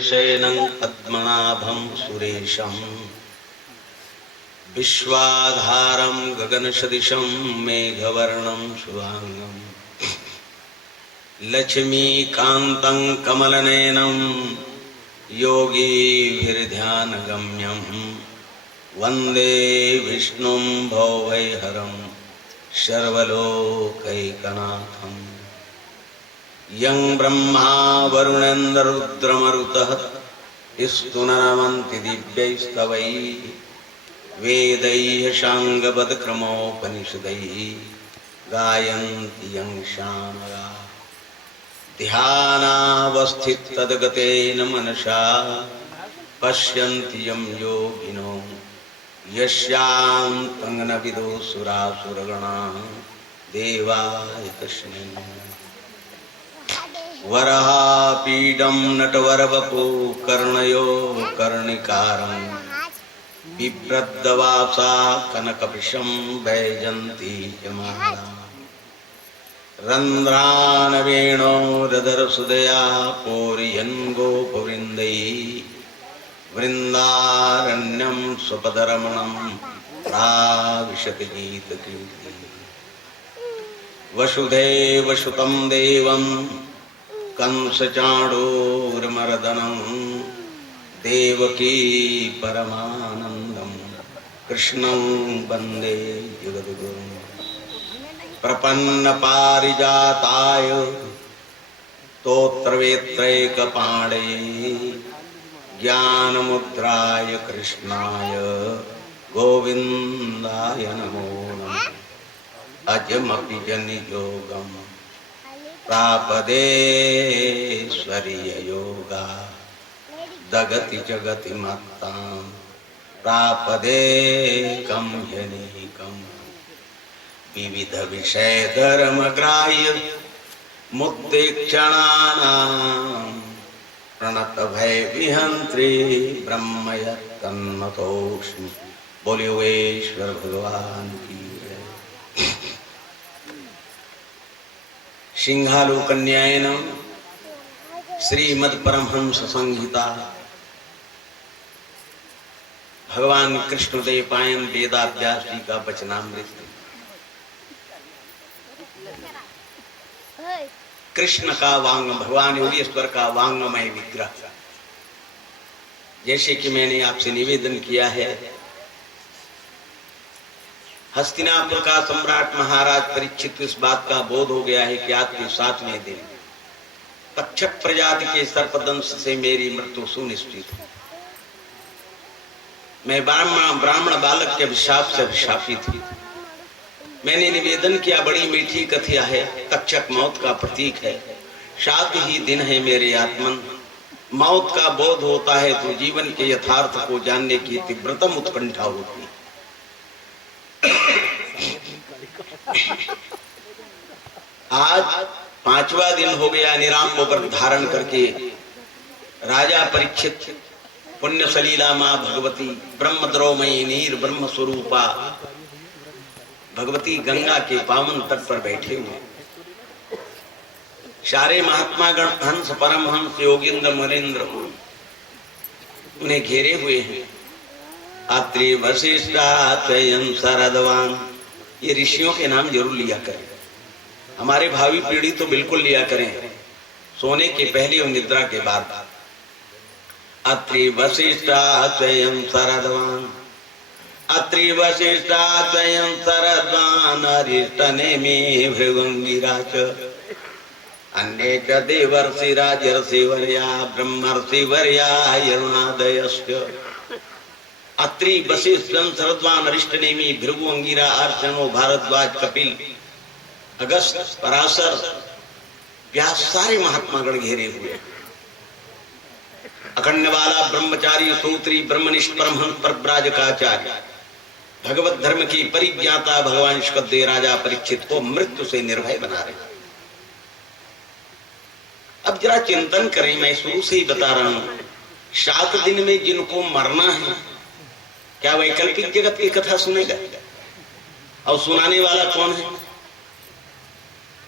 शयनं पद्मनाभं सुरेशं विश्वाधारं गगनसदृशं मेघवर्णं शुभांगं लक्ष्मीकान्तं कमलनयनं योगीभिर्ध्यानगम्यं वन्दे विष्णुं भवभयहरं सर्वलोकैकनाथम् यं ब्रह्मा वरुणेन्द्ररुद्रमरुतः स्तुनमन्ति दिव्यैस्तवैः वेदैः साङ्गपदक्रमोपनिषदैः गायन्ति यं सामगाः ध्यानावस्थिततद्गतेन मनसा पश्यन्ति यं योगिनो यस्यान्तं न विदुषुरासुरगणाः देवाय तस्मै नमः। वराहपीडं नटवरवपु कर्णयो कर्णिकारं बिभ्रद्दवासा कनकपिशं वैजन्ती यमाला रन्ध्रानवेणोरधरसुदया पूरयन् गोपवृन्दैः वृन्दारण्यं स्वपदरमणं प्राविशति गीतकीर्तिः वसुधैवसुतं देवं कंसचाणूरमर्दनं देवकी परमानन्दं कृष्णं वन्दे जगद्गुरुं प्रपन्नपारिजाताय स्तोत्रवेत्रैकपाणे ज्ञानमुद्राय कृष्णाय गोविन्दाय नमो नमः। अजमपि जनियोगम् प्रापदेश्वर्ययोगा दगति जगति मत्तां प्रापदेकं ह्यनेकं विविध विषय धर्मग्राह्य मुक्तिक्षणानां प्रणत भय विहंत्री ब्रह्मय तन्नतोऽस्मि। बोलियो ईश्वर भगवान की। सिंहालोकन्यायन श्रीमद् परमहंस संहिता भगवान कृष्णदेव पायन वेदाव्यास जी का वचनामृत। कृष्ण का वांग भगवान योगेश्वर का वांगमय विग्रह। जैसे कि मैंने आपसे निवेदन किया है, हस्तिनापुर का सम्राट महाराज परीक्षित को इस बात का बोध हो गया है कि आज के 7वें दिन तक्षक प्रजाति के सर्पदंश से मेरी मृत्यु सुनिश्चित है। मैं ब्राह्मण बालक के अभिशाप से अभिशापित थी। मैंने निवेदन किया, बड़ी मीठी कथया है, तक्षक मौत का प्रतीक है। 7 ही दिन है मेरे आत्मन। मौत का बोध होता है तो जीवन के यथार्थ को जानने की तीव्रतम उत्कंठा होती है। आज 5वां दिन हो गया निराम व्रत धारण करके राजा परीक्षित पुण्य सलीला मां भगवती ब्रह्मद्रोमयी नीर ब्रह्म स्वरूपा भगवती गंगा के पावन तट पर बैठे हुए। सारे महात्मा गण हंस परमहंस योगींद्र मरेंद्र उन्हें घेरे हुए हैं। अत्रि वशिष्ठा स्वयं शरदवान, ये ऋषियों के नाम जरूर लिया करें। हमारे भावी पीढ़ी तो बिल्कुल लिया करें, सोने के पहले और निद्रा के बाद। अत्रि वशिष्ठा स्वयं शरदवान, अत्रि वशिष्ठा स्वयं शरदवान, अरिष्टनेमि भृगुंगिरा च अन्ये च देवर्षि राजर्षिवर्या ब्रह्मर्षिवर्या यरुणादयश्च। अत्रि वशिष्ठ शरद्वान अरिष्टनेमि भृगु अंगिरा अर्चनो भारद्वाज कपिल अगस्त पराशर व्यास सारे महात्मागण घेरे हुए। अखंडवाला ब्रह्मचारी सूत्री ब्रह्मनिष्ठ परमहंस परब्राजकाचार्य भगवत धर्म की परिज्ञाता भगवान शुकदेव राजा परीक्षित को मृत्यु से निर्भय बना रहे। अब जरा चिंतन करें, मैं शुरू से ही बता रहा हूं, 7 दिन में जिनको मरना है, क्या वैकल्पिक जगत की कथा सुनेगा? और सुनाने वाला कौन है?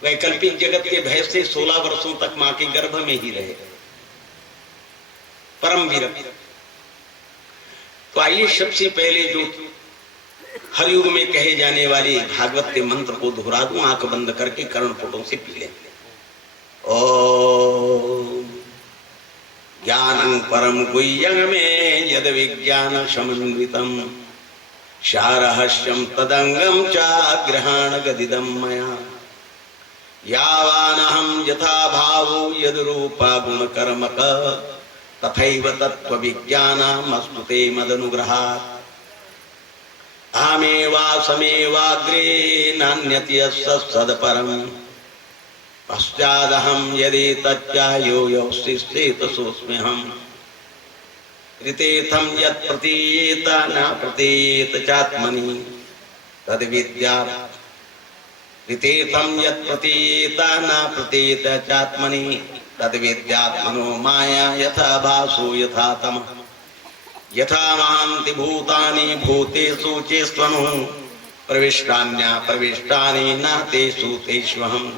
वैकल्पिक जगत के भय से 16 वर्षों तक मां के गर्भ में ही रहे। परम विरक्त। तो आइए सबसे पहले जो हरयुग में कहे जाने वाले भागवत के मंत्र को दोहरा दूं, आंख बंद करके कर्णपुटों से पी लें। ओम ज्ञानं परम गुह्यं मे यद विज्ञान समन्वितम् शारहस्यं तदंगं च ग्रहण गदिदं मया यावानहं यथा भावो यद रूपा गुणकर्मक तथैव तत्त्वविज्ञानमस्तु ते मदनुग्रहात् अहमेवासमेवाग्रे नान्यत् यस्य सदपरम् पश्चादहं यदि तच्चायो योऽस्तिश्चेत् सोऽस्म्यहम् ऋतेथं यत् प्रतीयेत न प्रतीयेत चात्मनि तद्विद्यात् ऋतेथं यत् प्रतीयेत न प्रतीयेत चात्मनि तद्विद्यात्मनो माया यथा भासो यथा तमः यथा महान्ति भूतानि भूतेषु चेष्वनु प्रविष्टान्यप्रविष्टानि न तेषु तेष्वहम्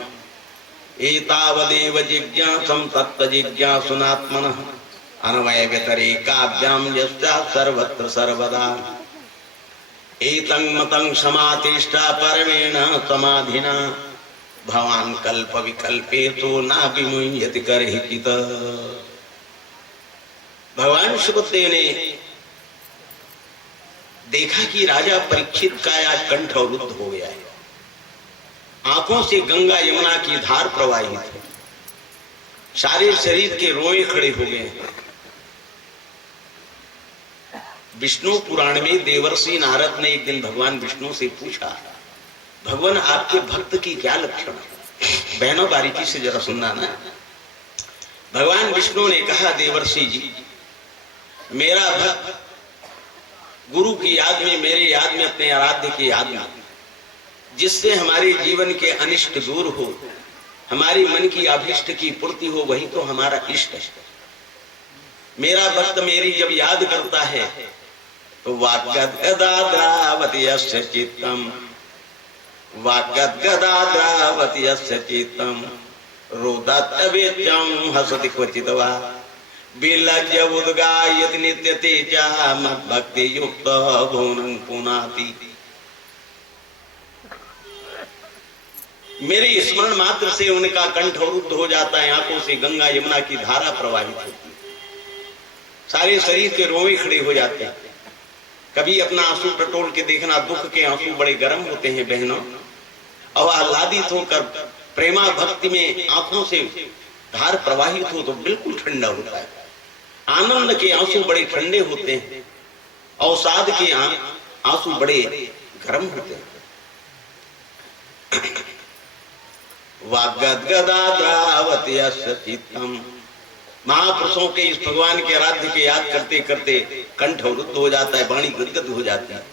एतावदेव जिज्ञासं तत्त्वजिज्ञासुनात्मनः अन्वय व्यतिरेकाभ्यां यस्यात् सर्वत्र सर्वदा एतं मतं समातिष्ठा परमेण समाधिना भवान् कल्प विकल्पेतु न विमुह्यति करहिचित्। भगवान सुखदेव ने देखा कि राजा परीक्षित का आज कंठ अवरुद्ध हो गया है, आंखों से गंगा यमुना की धार प्रवाहित है, सारे शरीर के रोए खड़े हो गए हैं। विष्णु पुराण में देवर्षि नारद ने एक दिन भगवान विष्णु से पूछा, भगवान आपके भक्त की क्या लक्षण है? बहनों बारीकी से जरा सुनना ना। भगवान विष्णु ने कहा, देवर्षि जी, मेरा भक्त गुरु की याद में, मेरे याद में, अपने आराध्य की याद में, जिससे हमारे जीवन के अनिष्ट दूर हो, हमारी मन की अभिष्ट की पूर्ति हो, वही तो हमारा इष्ट है। मेरा भक्त मेरी जब याद करता है तो वाग्गद्गदाद्रावति यस्य चित्तम, वाग्गद्गदाद्रावति यस्य चित्तम रोदत्यवेत्यं हसति क्वचित् वा विलज्य उद्गायति नित्यतेजा मद्भक्ति युक्त भुवनं पुनाति। मेरे स्मरण मात्र से उनका कंठ अवरुद्ध हो जाता है, आंखों से गंगा यमुना की धारा प्रवाहित होती है, सारे शरीर के रोए खड़े हो जाते हैं। कभी अपना आंसू टटोल के देखना, दुख के आंसू बड़े गर्म होते हैं बहनों, और आह्लादित होकर प्रेमा भक्ति में आंखों से धार प्रवाहित हो तो बिल्कुल ठंडा होता है। आनंद के आंसू बड़े ठंडे होते हैं, अवसाद के आंसू बड़े गर्म होते हैं। वाग्गद्गदाद्रावति यस्य चित्तम, महापुरुषों के इस भगवान के आराध्य के याद करते करते कंठ अवरुद्ध हो जाता है, वाणी गदगद हो जाती है।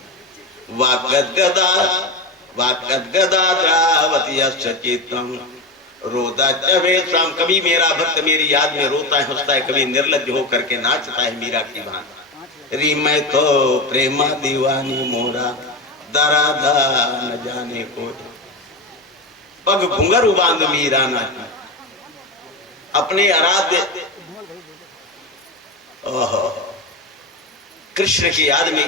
वाग्गद्गदाद्रावति यस्य चित्तम रोदत्यवेत्यं, कभी मेरा भक्त मेरी याद में रोता है, हंसता है, कभी निर्लज्ज होकर के नाचता है मीरा की भांति। री मैं तो प्रेमा दीवानी मोरा दरादा न जाने को, पग घुंघरू बांध मीरा नाची। अपने आराध्य कृष्ण की याद में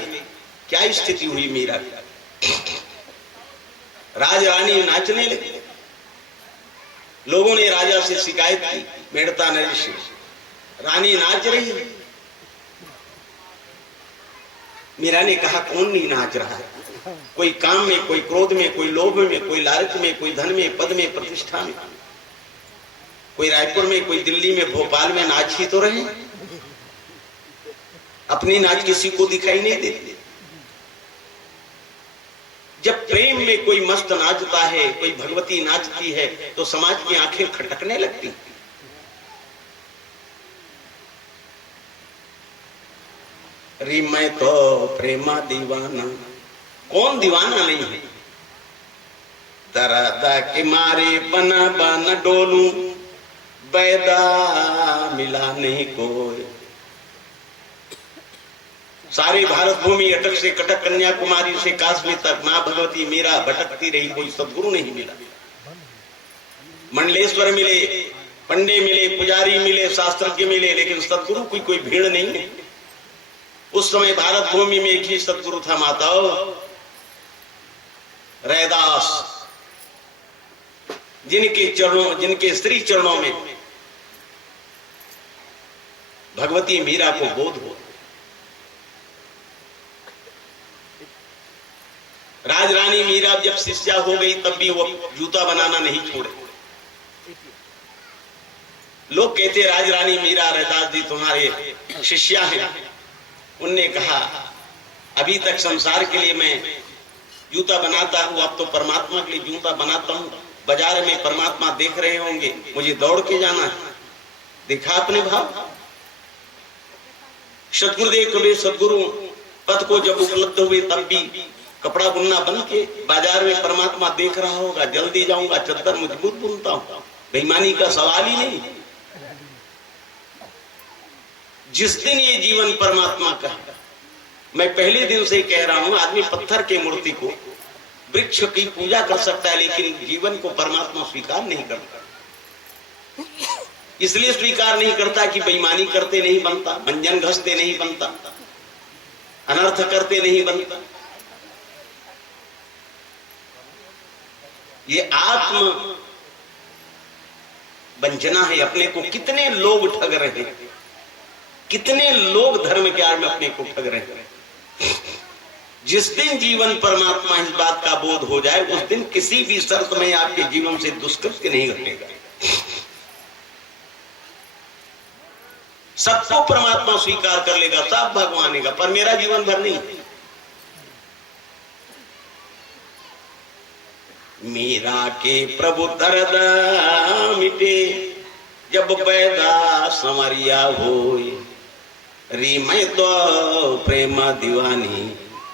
क्या स्थिति हुई मीरा की। राजरानी नाचने लगी, लोगों ने राजा से शिकायत की, मेड़ता नरेश रानी नाच रही है। मीरा ने कहा, कौन नहीं नाच रहा है? कोई काम में, कोई क्रोध में, कोई लोभ में, कोई लालच में, कोई धन में, पद में, प्रतिष्ठा में, कोई रायपुर में, कोई दिल्ली में, भोपाल में नाच ही तो रहे। अपनी नाच किसी को दिखाई नहीं देती। जब प्रेम में कोई मस्त नाचता है, कोई भगवती नाचती है, तो समाज की आंखें खटकने लगती। री मैं तो प्रेमा दीवाना, कौन दीवाना नहीं है? दरादा के मारे बना बना डोलू, बैदा मिला नहीं कोई। सारी भारत भूमि अटक से कटक, कन्याकुमारी से काश्मीर तक मां भगवती मीरा भटकती रही, कोई सदगुरु नहीं मिला। मंडलेश्वर मिले, पंडे मिले, पुजारी मिले, शास्त्रज्ञ मिले, लेकिन सदगुरु की कोई भीड़ नहीं है। उस समय भारत भूमि में एक ही सदगुरु था, माताओं, रैदास, जिनके श्री चरणों में भगवती मीरा को बोध हो। राजरानी मीरा जब शिष्या हो गई तब भी वो जूता बनाना नहीं छोड़े। लोग कहते राजरानी मीरा रैदास जी तुम्हारे शिष्या हैं। उनने कहा अभी तक संसार के लिए मैं जूता बनाता हूं, अब तो परमात्मा के लिए जूता बनाता हूं। बाजार में परमात्मा देख रहे होंगे, मुझे दौड़ के जाना है। देखा अपने भाव। सतगुरुदेव कबीर सदगुरु पद को जब उपलब्ध हुए तब भी कपड़ा बुनना बन के बाजार में परमात्मा देख रहा होगा, जल्दी जाऊंगा, चद्दर मजबूत बुनता हूं। बेईमानी का सवाल ही नहीं। जिस दिन ये जीवन परमात्मा का, मैं पहले दिन से कह रहा हूं, आदमी पत्थर के मूर्ति को, वृक्ष की पूजा कर सकता है, लेकिन जीवन को परमात्मा स्वीकार नहीं करता। इसलिए स्वीकार नहीं करता कि बेईमानी करते नहीं बनता, मंजन घसते नहीं बनता, अनर्थ करते नहीं बनता। ये आत्म वंचना है। अपने को कितने लोग ठग रहे हैं, कितने लोग धर्म के आड़ में अपने को ठग रहे हैं। जिस दिन जीवन परमात्मा इस बात का बोध हो जाए, उस दिन किसी भी शर्त में आपके जीवन से दुष्कृत्य नहीं घटेगा। सबको परमात्मा स्वीकार कर लेगा, सब भगवान का, पर मेरा जीवन भर नहीं। मीरा के प्रभु दर्द मिटे, जब पैदा समरिया होए, री मैं तो प्रेम दीवानी,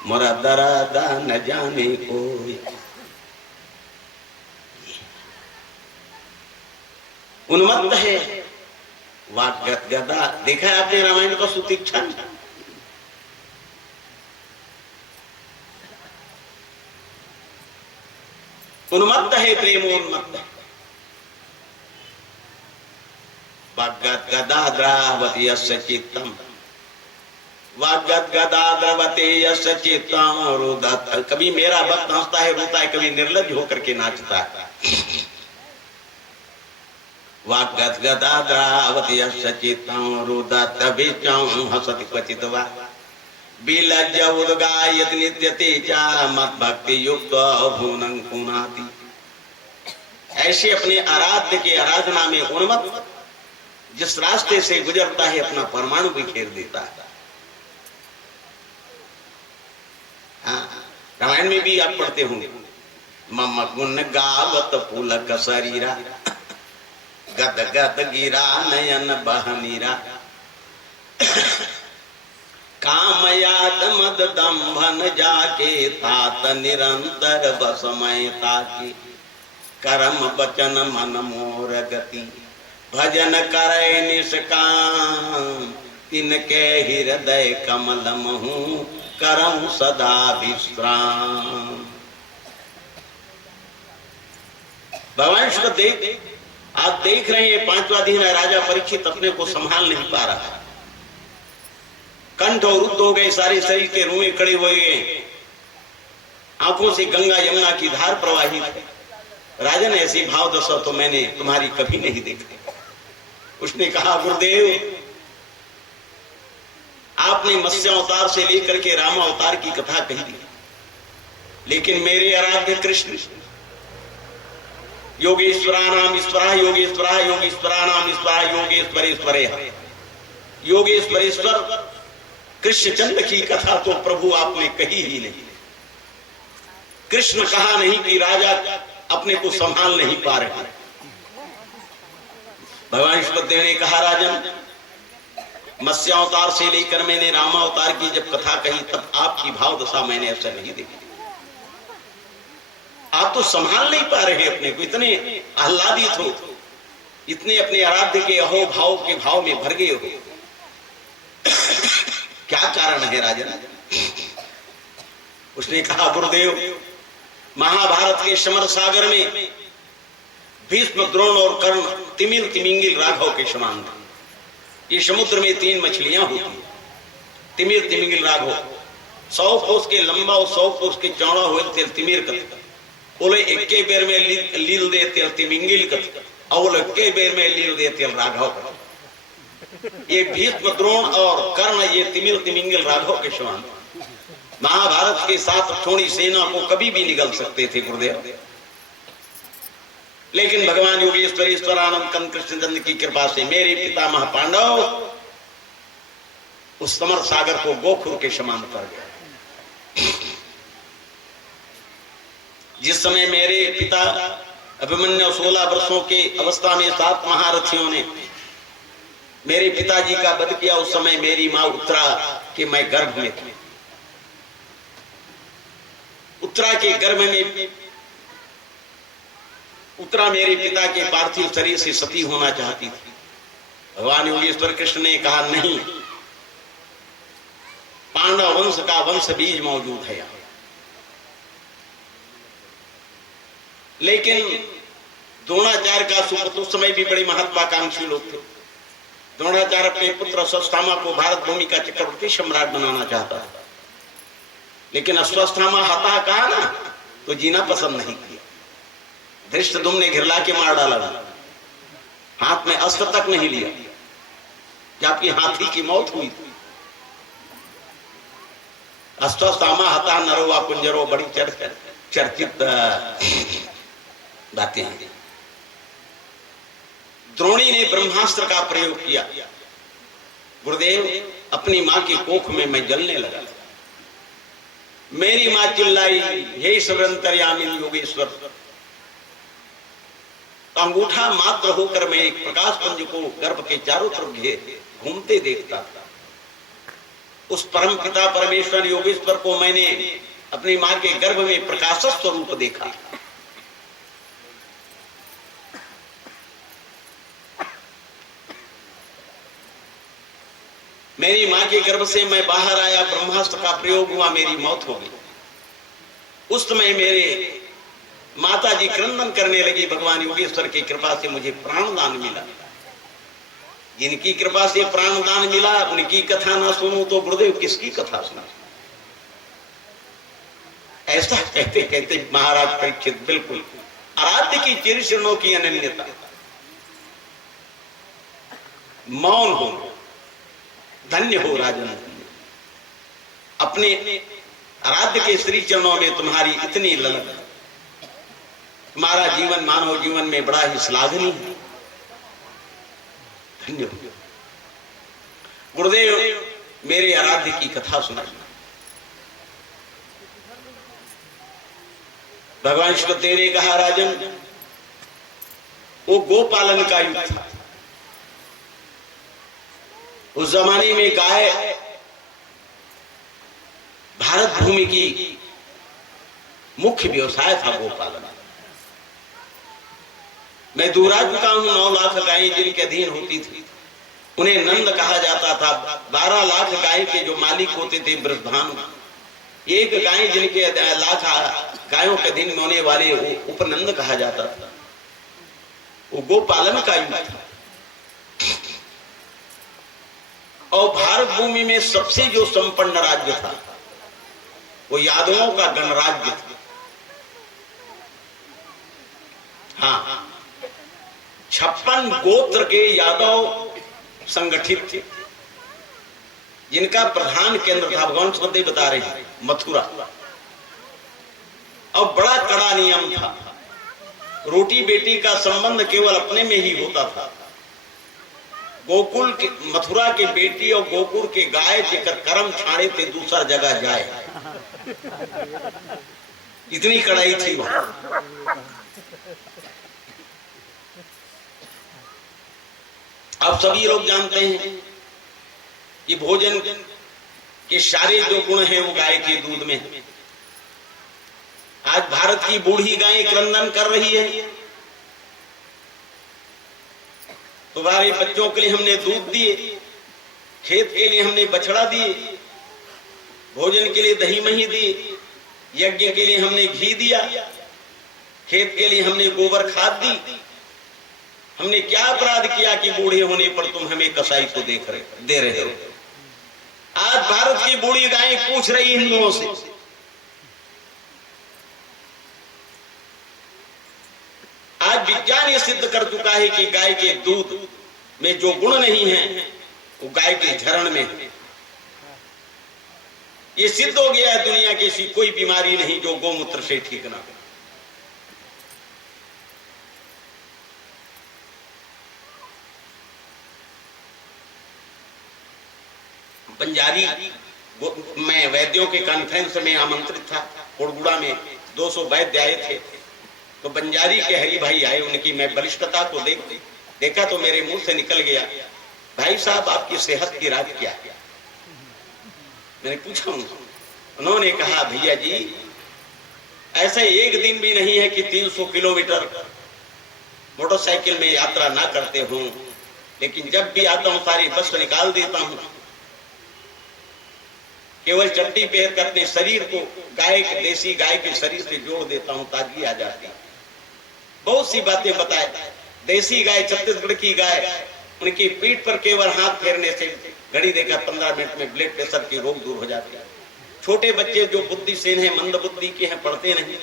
मोरा दर्द न जाने कोई। उन्मत्त है वाग्गत गदा। देखा है आपने रामायण का सुतीक्षण? उन्मत्त है, प्रेमोन्मत्त। वाग्गत गदा द्रावती यस्य चित्तम, वाग्गत गदा द्रवते यस्य चित्तम रुदत। कभी मेरा भक्त हंसता है, रोता है, कभी निर्लज्ज होकर के नाचता है। वाग्गत गदा द्रावती यस्य चित्तम रुदत विचम हसति क्वचित वा, विलज्ज उद्गायत नित्यते चा मत भक्ति युक्त भुवनं पुनाति। ऐसे अपने आराध्य के आराधना में उन्मत्त जिस रास्ते से गुजरता है, अपना परमाणु बिखेर देता है। हाँ, रामायण में भी आप पढ़ते होंगे, मम गुण गावत पुलक शरीरा, गद गद गिरा नयन बहनीरा, कामयाद मद दंभन जाके, तात निरंतर बसमय ताके, करम बचन मन मोर गति, भजन करे निष्काम, तिनके हृदय कमल महु, करम सदा विश्राम। भगवान शुद्ध देख, आप देख रहे हैं 5वां दिन है, राजा परीक्षित अपने को संभाल नहीं पा रहा। कंठ रुद्ध हो गए, सारे शरीर के रोए खड़े हो गए, आंखों से गंगा यमुना की धार प्रवाहित है। राजन, ऐसी भाव दशा तो मैंने तुम्हारी कभी नहीं देखी। उसने कहा, गुरुदेव, आपने मत्स्य अवतार से लेकर के राम अवतार की कथा कही दी, लेकिन मेरे आराध्य कृष्ण योगेश्वरानाम ईश्वरः योगेश्वरः योगेश्वरानाम ईश्वरः योगेश्वरेश्वरः योगेश्वरेश्वर कृष्णचंद्र की कथा तो प्रभु आपने कही ही नहीं। कृष्ण कहा नहीं कि राजा अपने को संभाल नहीं पा रहे। भगवान शुद्धदेव ने कहा, राजन, मत्स्य अवतार से लेकर मैंने राम अवतार की जब कथा कही तब आपकी भाव दशा मैंने ऐसा नहीं देखी। आप तो संभाल नहीं पा रहे अपने को, इतने आह्लादित हो, इतने अपने आराध्य के अहो भाव के भाव में भर गए हो। क्या कारण है राजन? उसने कहा, गुरुदेव, महाभारत के समर सागर में भीष्म, द्रोण और कर्ण तिमिर तिमिंगिल राघव के समान थे। ये समुद्र में 3 मछलियां होती, तिमिर तिमिंगिल राघव। 100 कोस के लंबा और 100 कोस के चौड़ा हुए तेल तिमिर कथ, बोले इक्के बेर में लील दे तेल तिमिंगिल कथ, और इक्के बेर में लील दे तेल राघव कथ। ये भीष्म, द्रोण और कर्ण ये तिमिर तिमिंगिल राघव के समान। महाभारत के 7 ठोड़ी सेना को कभी भी निगल सकते थे गुरुदेव, लेकिन भगवान योगेश्वर ईश्वरानंद कंद कृष्णचंद्र की कृपा से मेरे पितामह पांडव उस समर सागर को गोखुर के समान कर गया। जिस समय मेरे पिता अभिमन्यु 16 वर्षों के अवस्था में 7 महारथियों ने मेरे पिताजी का वध किया, उस समय मेरी मां उत्तरा के मैं गर्भ में थी। उत्तरा के गर्भ में उत्तरा मेरे पिता के पार्थिव शरीर से सती होना चाहती थी। भगवान योगेश्वर कृष्ण ने कहा नहीं, पांडव वंश का वंश बीज मौजूद है यहां। लेकिन द्रोणाचार्य का सुपुत्र उस समय भी बड़े महत्वाकांक्षी लोग थे। द्रोणाचार्य अपने पुत्र अश्वत्थामा को भारत भूमि का चक्रवर्ती सम्राट बनाना चाहता था, लेकिन अश्वत्थामा हता कहा ना तो जीना पसंद नहीं किया। धृष्टद्युम्न ने घिरला के मार डाला, हाथ में अस्त्र तक नहीं लिया, जबकि हाथी की मौत हुई थी। अश्वत्थामा हता नरोवा कुंजरो, बड़ी चर्चित बातें हैं। द्रोणी ने ब्रह्मास्त्र का प्रयोग किया। गुरुदेव, अपनी मां की कोख में मैं जलने लगा। मेरी मां चिल्लाई, हे सर्वंतर्यामिन योगेश्वर। अंगूठा मात्र होकर मैं एक प्रकाश पुंज को गर्भ के चारों तरफ घूमते देखता था। उस परम पिता परमेश्वर योगेश्वर को मैंने अपनी मां के गर्भ में प्रकाश स्वरूप देखा। मेरी मां के गर्भ से मैं बाहर आया, ब्रह्मास्त्र का प्रयोग हुआ, मेरी मौत हो गई। उस समय मेरे माता जी क्रंदन करने लगी। भगवान योगेश्वर की कृपा से मुझे प्राणदान मिला। जिनकी कृपा से प्राणदान मिला उनकी कथा ना सुनूं तो गुरुदेव किसकी कथा सुना। ऐसा कहते कहते महाराज परीक्षित बिल्कुल आराध्य की चिरचरणों की अनन्यता, मौन हो, धन्य हो राजन, अपने आराध्य के श्री चरणों में तुम्हारी इतनी ललक, तुम्हारा जीवन मानव जीवन में बड़ा ही श्लाघनीय है। धन्य हो गुरुदेव, मेरे आराध्य की कथा सुना। भगवान शुकदेव ने कहा, राजन वो गोपालन का युग था। उस जमाने में गाय भारत भूमि की मुख्य व्यवसाय था गोपालन। मैं दूरा चुका हूं। 9 लाख गायें जिनके अधीन होती थी उन्हें नंद कहा जाता था। 12 लाख गाय के जो मालिक होते थे वृषभानु, एक गाय जिनके लाख गायों के अधीन होने वाले वो उपनंद कहा जाता था। वो गोपालन का युग था। और भारत भूमि में सबसे जो संपन्न राज्य था वो यादवों का गणराज्य था। हाँ, 56 गोत्र के यादव संगठित थे, जिनका प्रधान केंद्र था, भगवान सुखदेव बता रहे हैं, मथुरा। और बड़ा कड़ा नियम था, रोटी बेटी का संबंध केवल अपने में ही होता था। गोकुल के मथुरा के बेटी और गोकुल के गाय जेकर कर्म छाड़े थे दूसरा जगह जाए, इतनी कड़ाई थी वहां। अब सभी लोग जानते हैं कि भोजन के सारे जो गुण हैं वो गाय के दूध में है। आज भारत की बूढ़ी गाय क्रंदन कर रही है। तुम्हारे बच्चों के लिए हमने दूध दिए, खेत के लिए हमने बछड़ा दिए, भोजन के लिए दही मही दी, यज्ञ के लिए हमने घी दिया, खेत के लिए हमने गोबर खाद दी, हमने क्या अपराध किया कि बूढ़े होने पर तुम हमें कसाई को दे रहे हो। आज भारत की बूढ़ी गायें पूछ रही हिंदुओं से, आज विज्ञान ये सिद्ध कर चुका है कि गाय के दूध में जो गुण नहीं है वो गाय के झरण में है। ये सिद्ध हो गया है दुनिया की ऐसी कोई बीमारी नहीं जो गोमूत्र से ठीक ना हो। बंजारी मैं वैद्यों के कॉन्फ्रेंस में आमंत्रित था, कोड़गुड़ा में 200 वैद्य आए थे। तो बंजारी के हरि भाई आए, उनकी मैं बलिष्ठता को देखा तो मेरे मुंह से निकल गया, भाई साहब आपकी सेहत की राज क्या है? मैंने पूछा उन्होंने कहा भैया जी ऐसा एक दिन भी नहीं है कि 300 किलोमीटर मोटरसाइकिल में यात्रा ना करते हूं, लेकिन जब भी आता हूं सारी बस निकाल देता हूं, केवल चट्टी पहन कर अपने शरीर को देसी गाय के शरीर से जोड़ देता हूं, ताजगी आ जाती है। बहुत सी बातें बताए। देसी गाय, छत्तीसगढ़ की गाय, उनकी पीठ पर केवल हाथ फेरने से घड़ी देखा 15 मिनट में ब्लड प्रेशर की रोग दूर हो जाती है। छोटे बच्चे जो बुद्धिहीन हैं, मंद बुद्धि के हैं, पढ़ते नहीं,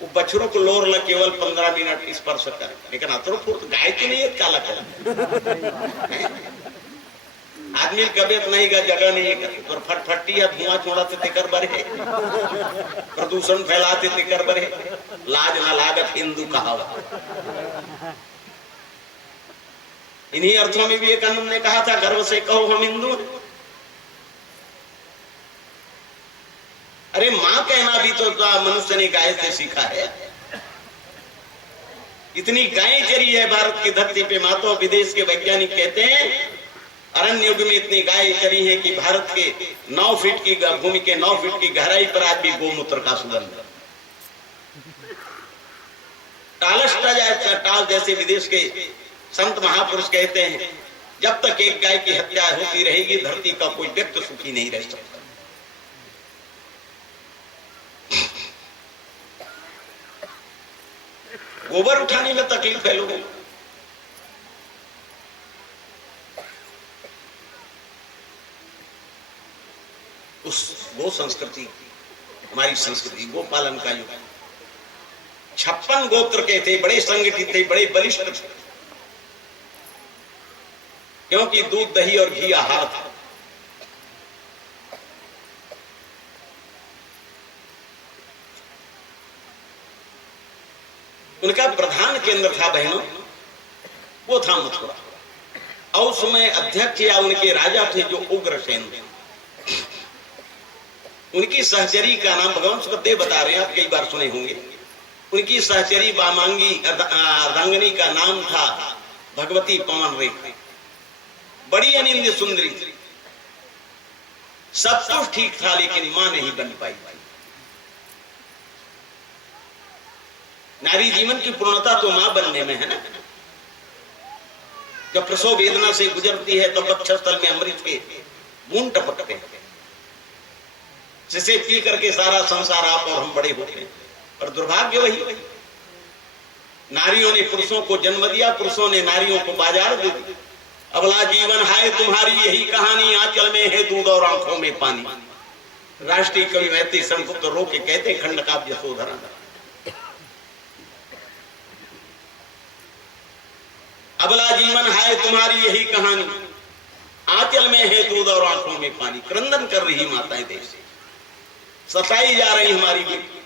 वो बछड़ों को लोर ल केवल 15 मिनट स्पर्श कर, लेकिन अतुरफुर्त गाय की नहीं है, काला कर आदमी कबियत नहीं का जगह नहीं है, तो फटफटी या धुआं छोड़ाते थे कर बरे, प्रदूषण फैलाते थे कर बरे, लाज ना लागत हिंदू कहावत। इन्हीं अर्थों में भी एक आनंद ने कहा था, गर्व से कहो हम हिंदू। अरे मां कहना भी तो मनुष्य ने गाय से सीखा है। इतनी गायें चरी है भारत की धरती पे, मातो विदेश के वैज्ञानिक कहते हैं अरण्य युग में इतनी गाय चरी है कि भारत के 9 फीट की भूमि के 9 फीट की गहराई पर आज भी गोमूत्र का सुगंध। टाल जैसे विदेश के संत महापुरुष कहते हैं जब तक एक गाय की हत्या होती रहेगी धरती का कोई व्यक्ति सुखी नहीं रह सकता। गोबर उठाने में तकलीफ है लोगों को। उस गो संस्कृति, हमारी संस्कृति गो पालन का युग, 56 गोत्र के थे, बड़े संगठित थे, बड़े बलिष्ठ थे, क्योंकि दूध दही और घी आहार था। उनका प्रधान केंद्र था बहनों, वो था मथुरा। और उस समय अध्यक्ष या उनके राजा थे जो उग्रसेन थे। उनकी सहचरी का नाम भगवान सुखदेव बता रहे हैं, आप कई बार सुने होंगे। उनकी सहचरी वामांगी अर्धांगिनी का नाम था भगवती पवन रेखा, बड़ी अनिंद सुंदरी, सब कुछ ठीक था लेकिन मां नहीं बन पाई। नारी जीवन की पूर्णता तो मां बनने में है ना। जब प्रसव वेदना से गुजरती है तो वक्षस्थल में अमृत के बूंद टपकते हैं, जिसे पी करके सारा संसार आप और हम बड़े होते हैं। और दुर्भाग्य वही, नारियों ने पुरुषों को जन्म दिया, पुरुषों ने नारियों को बाजार दे दिया। अबला जीवन है तुम्हारी यही कहानी, आंचल में है दूध और आंखों में पानी। राष्ट्रीय कवि महती संगुप्त रो के कहते खंड काव्य यशोधरा। अबला जीवन है तुम्हारी यही कहानी, आंचल में है दूध और आंखों में पानी। क्रंदन कर रही माताएं देश से, सताई जा रही हमारी बेटी।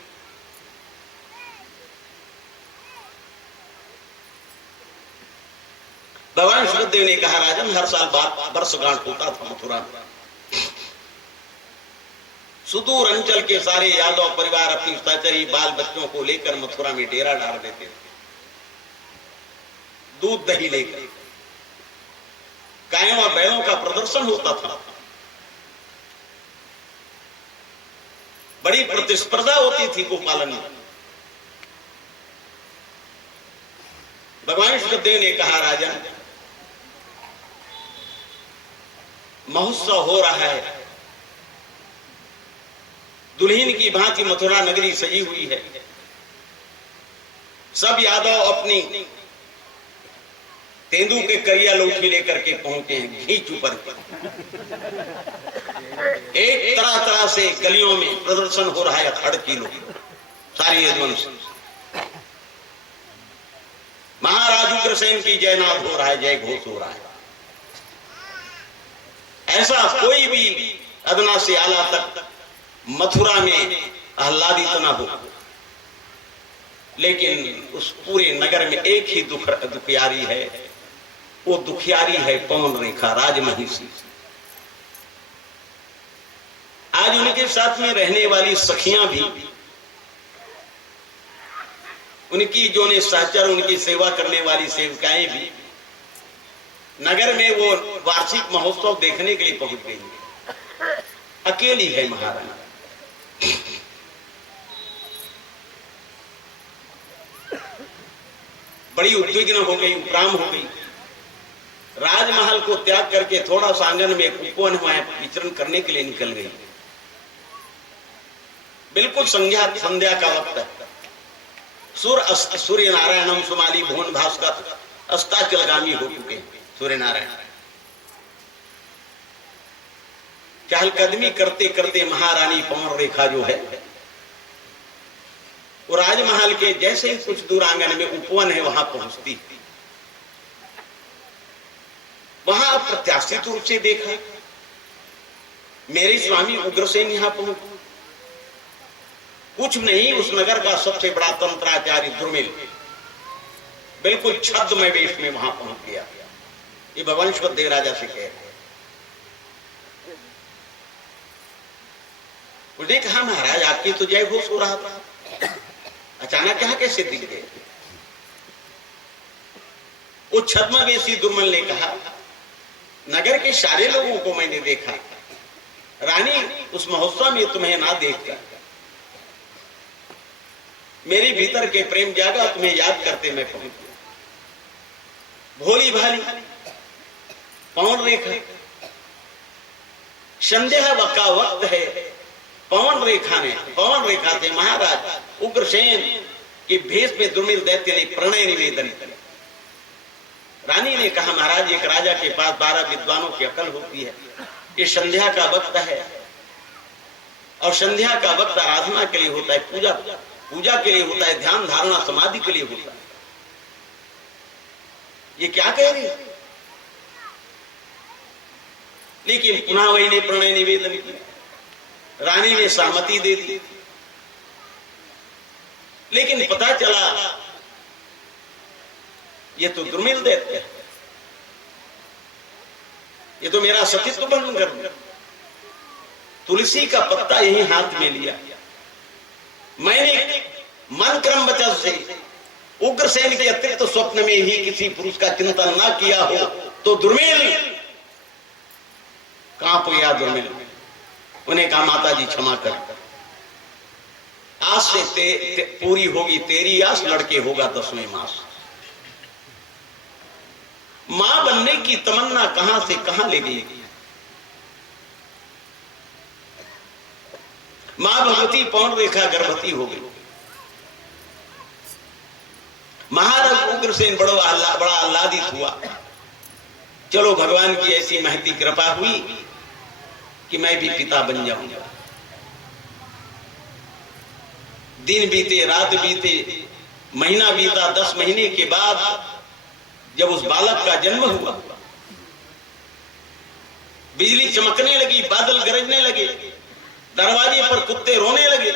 भगवान सुखदेव ने कहा राजन, हर साल वर्षगांठ होता था मथुरा में। सुदूर अंचल के सारे यादव परिवार अपनी सहचरी बाल बच्चों को लेकर मथुरा में डेरा डाल देते थे, दूध दही लेकर। गायों और बैलों का प्रदर्शन होता था, बड़ी प्रतिस्पर्धा होती थी गोपालन में। भगवान सुखदेव ने कहा राजन, महोत्सव हो रहा है, दुल्हन की भांति मथुरा नगरी सजी हुई है। सब यादव अपनी तेंदू के करिया लौठी लेकर के पहुंचे हैं घींच ऊपर। एक तरह तरह से गलियों में प्रदर्शन हो रहा है, अखड़ की लोग सारी यदवंश। महाराज उग्रसेन की जयनाद हो रहा है, जय घोष हो रहा है। ऐसा कोई भी अदना से आला तक मथुरा में आह्लादित न हो, लेकिन उस पूरे नगर में एक ही दुखियारी है, वो दुखियारी है पवन रेखा राजमहिषी। आज उनके साथ में रहने वाली सखियां भी, उनकी जो ने सहचर, उनकी सेवा करने वाली सेविकाएं भी नगर में वो वार्षिक महोत्सव देखने के लिए पहुंच गई है। अकेली है महारानी। बड़ी उद्विग्न हो गई, उपराम हो गई। राजमहल को त्याग करके थोड़ा सा आंगन में उपवन हुआ विचरण करने के लिए निकल गई। बिल्कुल संध्या का वक्त है। सूर्य नारायणम सुमाली भुवन भास्कर अस्ताचलगामी हो चुके हैं सूर्य नारायण। चहलकदमी करते करते महारानी पवन रेखा जो है, वो राजमहल के जैसे ही कुछ दूर आंगन में उपवन है वहां पहुंचती। वहां अप्रत्याशित रूप से देखा मेरे स्वामी उग्रसेन यहां पहुंचे। कुछ नहीं, उस नगर का सबसे बड़ा तंत्राचार्य दुर्मिल बिल्कुल छद्मय वेश में वहां पहुंच गया। ये भवनश्वर देवराजा से कह रहे। उसने कहा महाराज आपकी तो जय घोष हो रहा था, अचानक यहाँ कैसे दिख गए? वो छद्मवेशी दुर्मल ने कहा नगर के सारे लोगों को मैंने देखा, रानी उस महोत्सव में तुम्हें ना देखकर मेरे भीतर के प्रेम जागा, तुम्हें याद करते मैं पहुंच गया। भोली भाली पवन रेखा, संध्या का वक्त है। पवन रेखा थे महाराज उग्रसेन के भेष में दुर्मिल दैत्य ने प्रणय निवेदन किया। रानी ने कहा महाराज एक राजा के पास 12 विद्वानों की अकल होती है, ये संध्या का वक्त है और संध्या का वक्त आराधना के लिए होता है, पूजा के लिए होता है, ध्यान धारणा समाधि के लिए होता है। ये क्या कह रही है? लेकिन पुनः वही ने प्रणय निवेदन किया, रानी ने सहमति दे दी। लेकिन पता चला ये तो दुर्मिल दैत्य है, ये तो मेरा सतीत्व भंग कर दिया। तुलसी का पत्ता यही हाथ में लिया, मैंने मन क्रम वचन से उग्रसेन के अतिरिक्त तो स्वप्न में ही किसी पुरुष का चिंतन ना किया हो तो दुर्मिल कांप गया। दुर्मिल उन्हें कहा माता जी क्षमा कर, आज से पूरी होगी तेरी आस, लड़के होगा 10वें मास। मां बनने की तमन्ना कहां से कहां ले गई। मां भगवती पवन रेखा गर्भवती हो गई। महाराज उग्रसेन बड़ा आह्लादित हुआ। चलो भगवान की ऐसी महती कृपा हुई कि मैं भी पिता बन जाऊंगा। दिन बीते, रात बीते, महीना बीता, 10 महीने के बाद जब उस बालक का जन्म हुआ, बिजली चमकने लगी, बादल गरजने लगे, दरवाजे पर कुत्ते रोने लगे,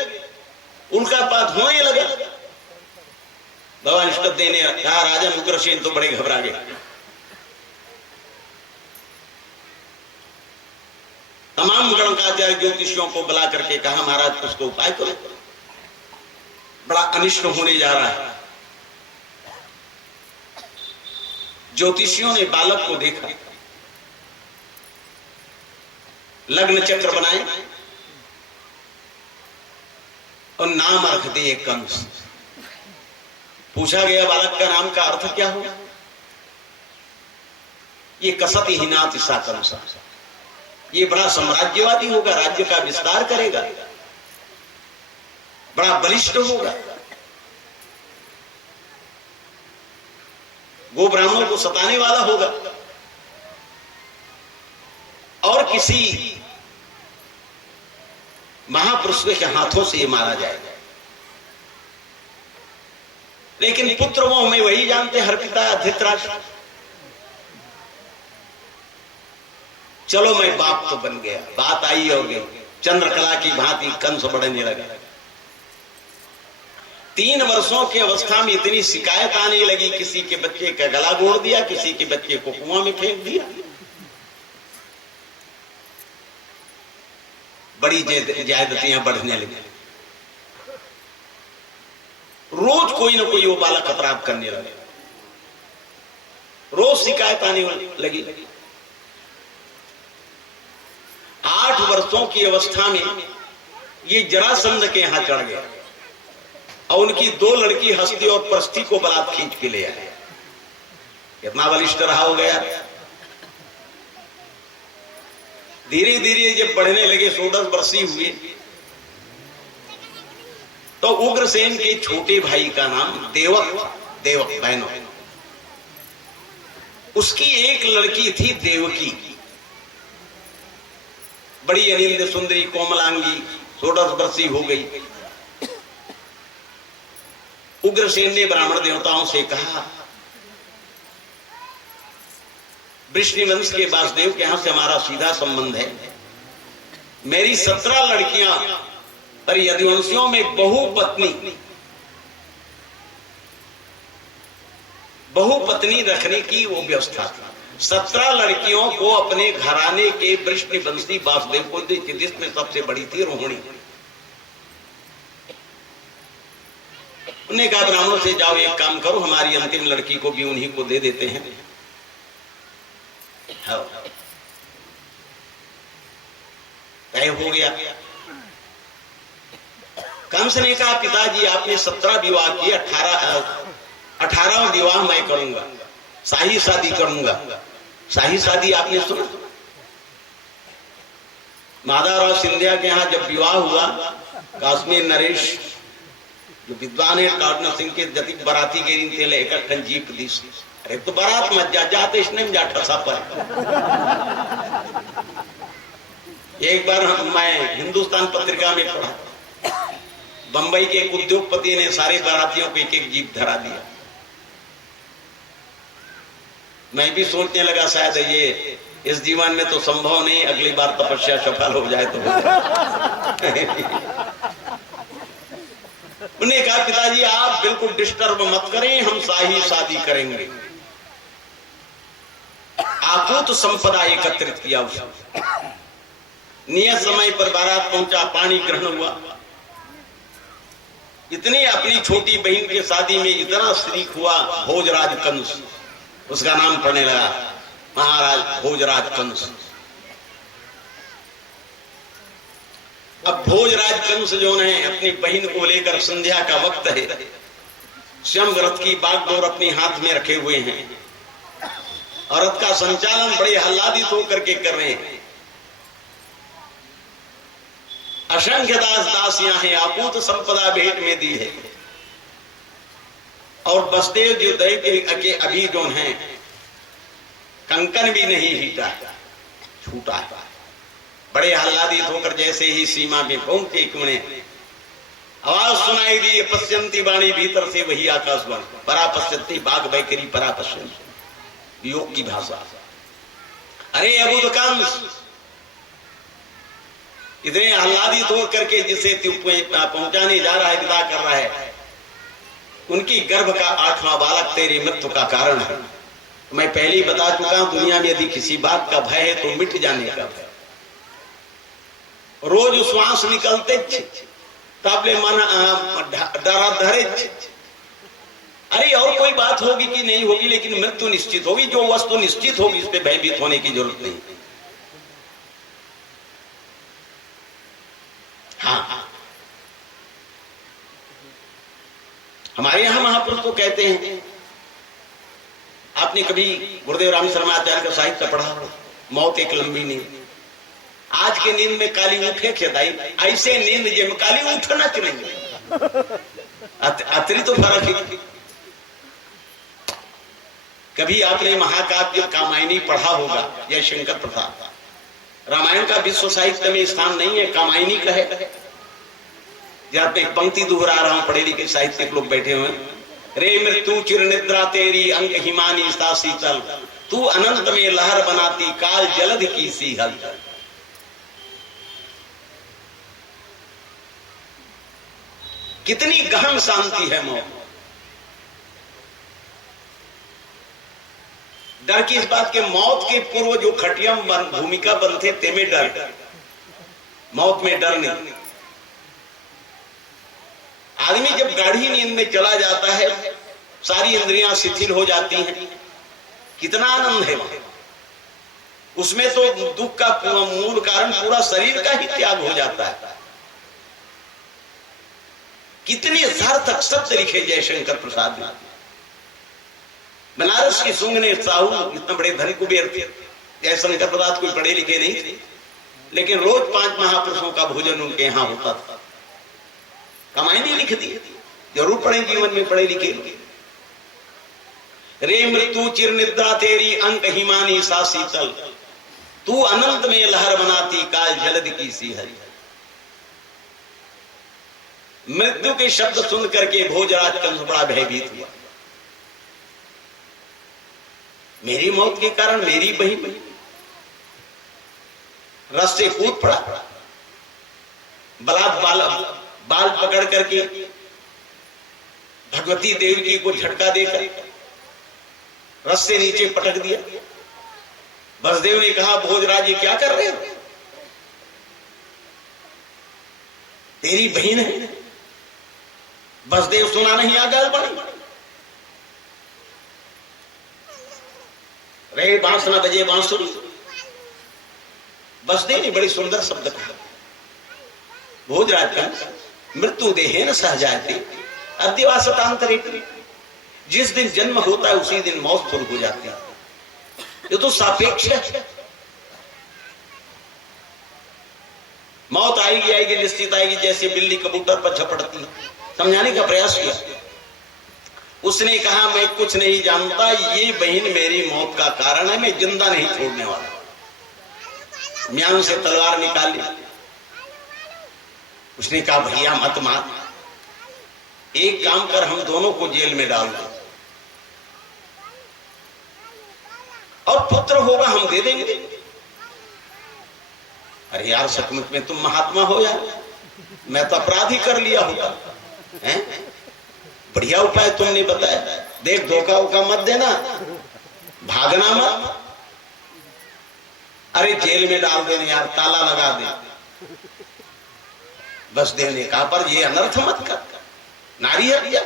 उनका पात होने लगा। भगवान इष्ट देने कहा राजन उग्रसेन तो बड़े घबरा गए। तमाम गणकाचार्य ज्योतिषियों को बुला करके कहा महाराज उसको उपाय करो, बड़ा अनिष्ट होने जा रहा है। ज्योतिषियों ने बालक को देखा, लग्न चक्र बनाए और नाम रख दिए कंस। पूछा गया बालक का नाम का अर्थ क्या होगा? ये कसति हिनाति सा कंसा, ये बड़ा साम्राज्यवादी होगा, राज्य का विस्तार करेगा, बड़ा बलिष्ठ होगा। गो ब्राह्मणों को सताने वाला होगा और किसी महापुरुष के हाथों से ये मारा जाएगा। लेकिन पुत्र मोह में वही जानते हर पिता धृतराष्ट्र, चलो मैं बाप तो बन गया। बात आई और गई, चंद्रकला की भांति कंस बढ़ने लगा। 3 वर्षों की अवस्था में इतनी शिकायत आने लगी, किसी के बच्चे का गला घोड़ दिया, किसी के बच्चे को कुआं में फेंक दिया। बड़ी ज्यादतियां बढ़ने लगी। रोज कोई ना कोई वो बालक अपराध करने लगे, रोज शिकायत आने लगी। 8 वर्षों की अवस्था में ये जरासंध के यहां चढ़ गया और उनकी 2 लड़की हस्ती और प्रस्थि को बलात् खींच के ले आए। कितना बलिष्ठ रहा हो गया। धीरे धीरे जब बढ़ने लगे, 16 वर्षीय हुए, तो उग्रसेन के छोटे भाई का नाम देवक, देवक बहनों, उसकी एक लड़की थी देवकी, बड़ी अनिंद सुंदरी कोमलांगी, 16 वर्षीय हो गई। उग्रसेन ने ब्राह्मण देवताओं से कहा, वृष्णिवंश के वासुदेव के यहां से हमारा सीधा संबंध है। मेरी 17 लड़कियां और यदुवंशियों में बहुपत्नी रखने की वो व्यवस्था थी। 17 लड़कियों को अपने घराने के वृष्णिवंशी वासुदेव को दी, जिसमें सबसे बड़ी थी रोहिणी। उन्हें कहा ब्राह्मणों से, जाओ एक काम करो, हमारी अंतिम लड़की को भी उन्हीं को दे देते हैं। तय हो गया। कंस ने कहा, पिताजी आपने 17 विवाह किए, 18वां विवाह मैं करूंगा, शाही शादी करूंगा। शाही शादी आपने सुना? माधवराव सिंधिया के यहां जब विवाह हुआ, काश्मीर नरेश जो विद्वान है, काटना सिंह के जति बराती गेरी थे लेकर जीप दी। अरे तो बारात मत जाते इसने जाठा सा पर। एक बार मैं हिंदुस्तान पत्रिका में पढ़ा, बंबई के एक उद्योगपति ने सारे बारातियों को एक जीप धरा दिया। मैं भी सोचने लगा शायद ये इस जीवन में तो संभव नहीं, अगली बार तपस्या सफल हो जाए तो। उन्हें कहा, पिताजी आप बिल्कुल डिस्टर्ब मत करें, हम शाही शादी करेंगे। आकूत संपदा एकत्रित किया उसने। नियत समय पर बारात पहुंचा, पानी ग्रहण हुआ। इतनी अपनी छोटी बहन के शादी में इतना श्रीक हुआ, भोजराज कंस उसका नाम पड़ने लगा, महाराज भोजराज कंस। अब भोजराज कंस जो है अपनी बहन को लेकर, संध्या का वक्त है, स्वयं रथ की बागडोर अपने हाथ में रखे हुए हैं और रथ का संचालन बड़े आह्लादित होकर के कर रहे हैं। असंख्य दास दासियां हैं, आपूत संपदा भेंट में दी है। और बसदेव जो दैव के अभी जो हैं, कंकन भी नहीं हीटा, छूटा। बड़े आह्लादित होकर जैसे ही सीमा में पहुंचे, उन्हें आवाज सुनाई दी, पश्यंती वाणी, भीतर से वही आकाशवाणी, परा पश्यंती बाघ बैकरी परा पश्यंती, योग की भाषा। अरे अबुध कंस, इतने आह्लादित होकर के जिसे पहुंचाने जा रहा है, विदा कर रहा है, उनकी गर्भ का 8वां बालक तेरी मृत्यु का कारण है। मैं पहले ही बता चुका हूं, दुनिया में यदि किसी बात का भय है तो मिट जाने का भय। रोज श्वास निकलते ताबले मन डरा धरे। अरे और कोई बात होगी कि नहीं होगी, लेकिन मृत्यु निश्चित होगी। जो वस्तु निश्चित होगी, इस पे भयभीत होने की जरूरत नहीं। हाँ, हमारे यहां महापुरुष को कहते हैं, आपने कभी गुरुदेव राम शर्मा आचार्य का साहित्य पढ़ा, मौत एक लंबी नींद। आज के नींद में काली उठे खेदाई, ऐसे नींद जे में काली उठना कि नहीं, अतरी तो फर्क है। कभी आपने महाकाव्य कामायनी पढ़ा होगा, यह शंकर प्रसाद। रामायण का विश्व साहित्य में स्थान नहीं है, कामायनी का है। जहां पे पंक्ति दोहरा रहा हूं, पढ़े लिखे साहित्यिक लोग बैठे हुए। रे मृत्यु चिर निद्रा तेरी, अंक हिमानी सा शीतल, तू अनंत में लहर बनाती, काल जलद की सी हलचल। कितनी गहन शांति है मौत। डर की इस बात के, मौत के पूर्व जो खटियम भूमिका बनते ते में डर, मौत में डर नहीं। आदमी जब गाढ़ी नींद में चला जाता है, सारी इंद्रियां शिथिल हो जाती हैं, कितना आनंद है वहां। उसमें तो दुख का मूल कारण पूरा शरीर का ही त्याग हो जाता है। कितने सार्थक शब्द लिखे जयशंकर प्रसाद ने। बनारस की सुंग ने साहू इतना बड़े धन कुबेर थे, जयशंकर प्रसाद कोई पढ़े लिखे नहीं थे, लेकिन रोज 5 महापुरुषों का भोजन उनके यहां होता था। कामायनी लिख दी, जरूर पढ़े जीवन में पढ़े लिखे। रे मृत्यु चिर निद्रा तेरी, अंक हिमानी सा शीतल, तू अनंत में लहर बनाती, काल जलद की सी हरी। मृत्यु के शब्द सुन करके भोजराज कंस बड़ा भयभीत हुआ। मेरी मौत के कारण मेरी बहन रस से कूद पड़ा, बाल पकड़ करके भगवती देवी को झटका देकर रस से नीचे पटक दिया। बसदेव ने कहा, भोजराज ये क्या कर रहे हो? तेरी बहन है। बसदेव सुना नहीं, आगाल बढ़ी। रहे बांस ना बजे बांसुरी। बसदेव ने बड़ी सुंदर शब्द कहा, भोजराज का मृत्यु देहेन सहजायते अद्यवासतांतरे। जिस दिन जन्म होता है उसी दिन मौत शुरू हो जाती है। ये तो सापेक्ष है। मौत आएगी आएगी, निश्चित आएगी, जैसे बिल्ली कबूतर पर झपटती है। समझाने का प्रयास किया। उसने कहा, मैं कुछ नहीं जानता, ये बहन मेरी मौत का कारण है, मैं जिंदा नहीं छोड़ने वाला। म्यान से तलवार निकाली। उसने कहा, भैया मत मार, एक काम कर, हम दोनों को जेल में डाल दो और पुत्र होगा हम दे देंगे। अरे यार, सचमुच में तुम महात्मा हो यार, मैं तो अपराध ही कर लिया होगा। बढ़िया उपाय तुमने बताया। देख, धोखा उका मत देना, भागना मत। अरे जेल में डाल देने यार, ताला लगा दे। बसदेव ने कहा, पर ये अनर्थ मत कर, नारी है भैया,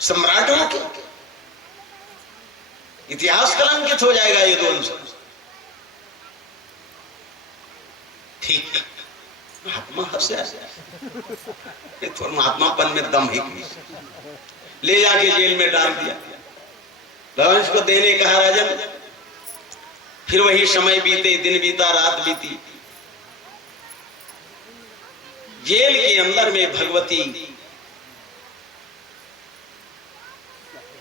सम्राट हो के इतिहास कलंकित हो जाएगा ये दोनों से। ठीक, महात्मा हंसे। महात्मापन में दम ही, ले जाके जेल में डाल दिया। लवंश को देने कहा राजन। फिर वही समय बीते, दिन बीता, रात बीती। जेल के अंदर में भगवती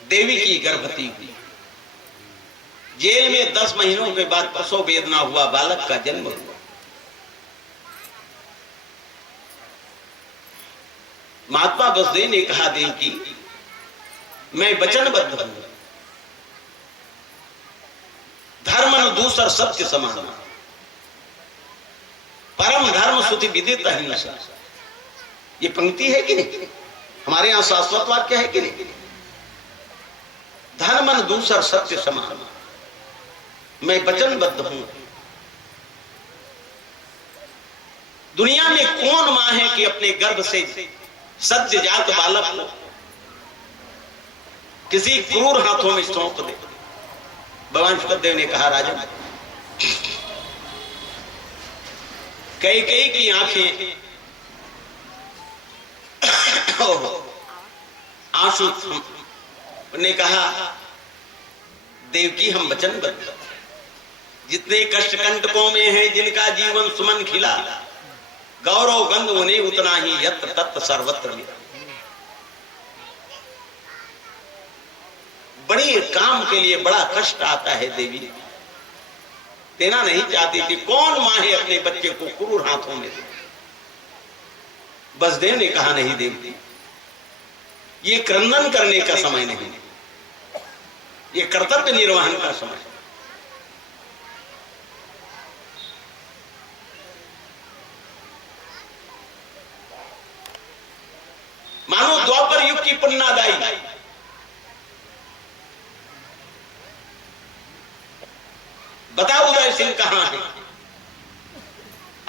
देवी की गर्भवती हुई। जेल में 10 महीनों के बाद प्रसव वेदना हुआ, बालक का जन्म हुआ। महात्मा बसदेव ने कहा, देवकी मैं वचनबद्ध हूं, धर्म न दूसर सत्य समान, परम धर्म सुति विदित अहिंसा। ये पंक्ति है कि नहीं? हमारे यहां शाश्वत वाक्य है कि नहीं? धर्म न दूसर सत्य समान, मैं वचनबद्ध हूं। दुनिया में कौन मां है कि अपने गर्भ से सद्य जात बालक को किसी क्रूर हाथों में सौंप दे? भगवान शुकदेव ने कहा, राजन, कई की आंखें आंसू ने कहा, देवकी हम वचनबद्ध, जितने कष्ट कंटकों में है, जिनका जीवन सुमन खिला, गौरव गंध उन्हें उतना ही यत्र तत्र सर्वत्र मिला। बड़े काम के लिए बड़ा कष्ट आता है देवी, देना नहीं चाहती थी। कौन माँ है अपने बच्चे को क्रूर हाथों में दे। बसदेव ने कहा नहीं देवी, ये क्रंदन करने का समय नहीं, ये कर्तव्य निर्वहन का समय। मानो द्वापर युग की पन्नादाई। बता उदय सिंह कहां है?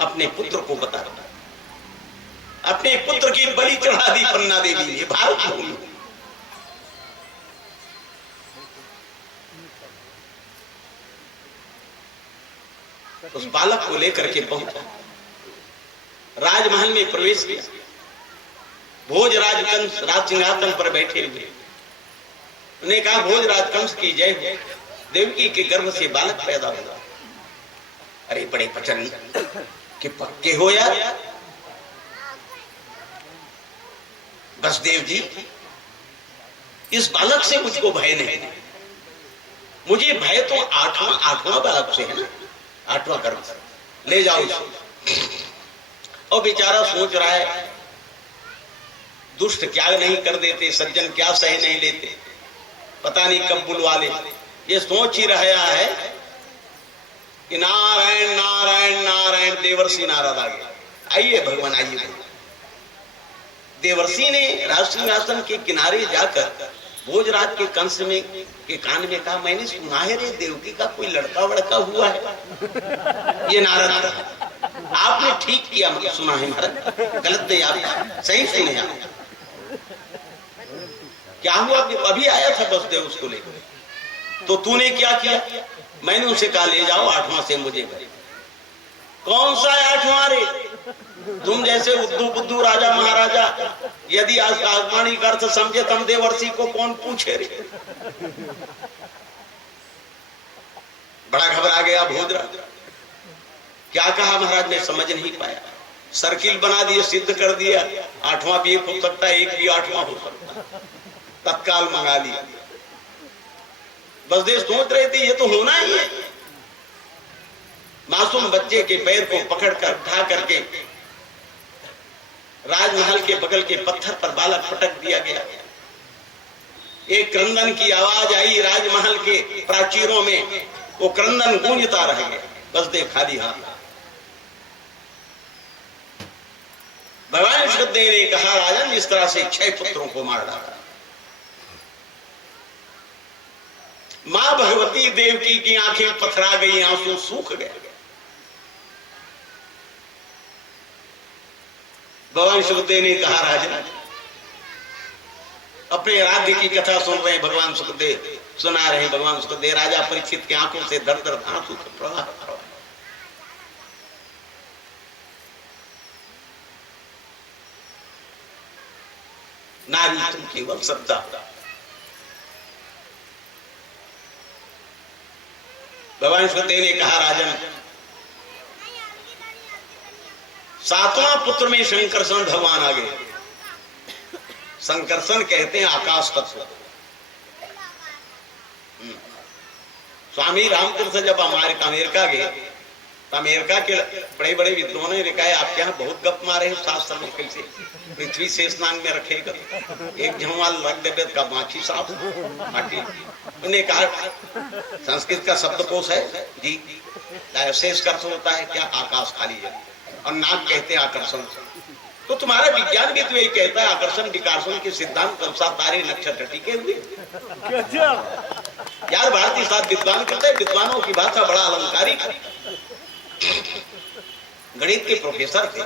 अपने पुत्र को बता, अपने पुत्र की बलि चढ़ा दी पन्ना देवी ने भारत भूमि। उस बालक को लेकर के पहुंचा, राजमहल में प्रवेश किया। भोजराज कंस राज सिंहासन पर बैठे हुए, उन्हें कहा भोजराज कंस की जय हो, देवकी के गर्भ से बालक पैदा हुआ। अरे बड़े पचन कि पक्के हो यार। बसदेव जी, इस बालक से मुझको भय नहीं, मुझे भय तो आठवां बालक से है ना, आठवां गर्भ से। ले जाओ इसे। और बेचारा सोच रहा है दुष्ट क्या नहीं कर देते, सज्जन क्या सह नहीं लेते, पता नहीं कब बुलवा ले। ये सोच ही रहा है कि नारायण नारायण नारायण, देवर्षि नारद आ गया। आइए भगवान आइए। देवर्षि ने राज सिंहासन के किनारे जाकर भोजराज के कंस में के कान में कहा, मैंने सुना है रे देवकी का कोई लड़का वड़का हुआ है। ये नारद आपने ठीक किया, सुना है महाराज, गलत नहीं, आप सही सुने। आप क्या हुआ? अभी आया था बसदेव उसको लेकर, तो तूने क्या किया? मैंने उसे कहा ले जाओ, आठवां से मुझे करे। कौन सा आठवां रे? तुम जैसे उद्दू बुद्धू राजा महाराजा यदि आज आगमनी का अर्थ समझे, तुम देवर्षि को कौन पूछे रे? बड़ा घबरा गया भोजराज। क्या कहा महाराज? मैं समझ नहीं पाया। सर्किल बना दिए, सिद्ध कर दिया, आठवां भी एक हो सकता है, एक भी आठवां हो सकता है। तत्काल मंगा लिया। बसदेव सोच रहे थे ये तो होना ही है। मासूम बच्चे के पैर को पकड़कर उठा करके राजमहल के बगल के पत्थर पर बालक पटक दिया गया। एक क्रंदन की आवाज आई राजमहल के प्राचीरों में, वो क्रंदन गूंजता रह गया। बसदेव खाली हाथ। भगवान श्रीदेव ने कहा राजन, इस तरह से 6 पुत्रों को मार डाला। मां भगवती देवकी की आंखें पथरा गई, आंसू सूख गए। भगवान सुखदेव ने कहा राजन, अपने राज्य की कथा सुन रहे हैं भगवान सुखदेव, सुना रहे हैं भगवान सुखदेव। राजा परीक्षित की आंखों से दर दर आंसू का प्रवाह। नारी तुम केवल सत्ता। भगवान सुखदेव ने कहा राजन, 7वां पुत्र में शंकरसन भगवान आ गए। शंकरसन कहते हैं आकाश तत्व। स्वामी रामकृष्ण जब अमेरिका गए तो अमेरिका के बड़े बड़े विद्वानों ने कहा आपके यहाँ बहुत गप मारे हैं शास्त्र में, कैसे पृथ्वी से स्नान में रखेगा, एक झमाल रख देवे का माछी साफ माटी। उन्हें कहा संस्कृत का शब्दकोश है जी, शेष अर्थ होता है क्या? आकाश खाली है, और नाग कहते हैं आकर्षण। तो तुम्हारा विज्ञान भी तो यही कहता है आकर्षण विकर्षण के सिद्धांत अनुसार तारे नक्षत्र टिके हुए। यार भारतीय साथ विद्वान कहते हैं, विद्वानों की भाषा बड़ा अलंकारिक। गणित के प्रोफेसर थे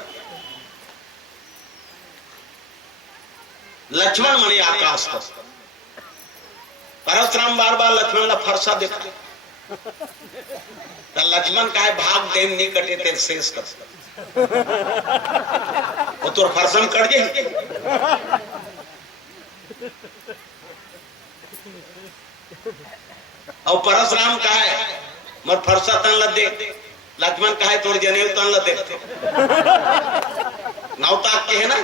लक्ष्मण मणि आकाश तक। परशुराम बार बार लक्ष्मण का फरसा देखा तो लक्ष्मण का है भाग देम नहीं कटे तेरे शेष कर वो तो फरसम कट गई। और परशुराम का है मर फरसा तन ल दे, लक्ष्मण का है तोड़ जनेऊ तन ल देखते नवताक के है ना।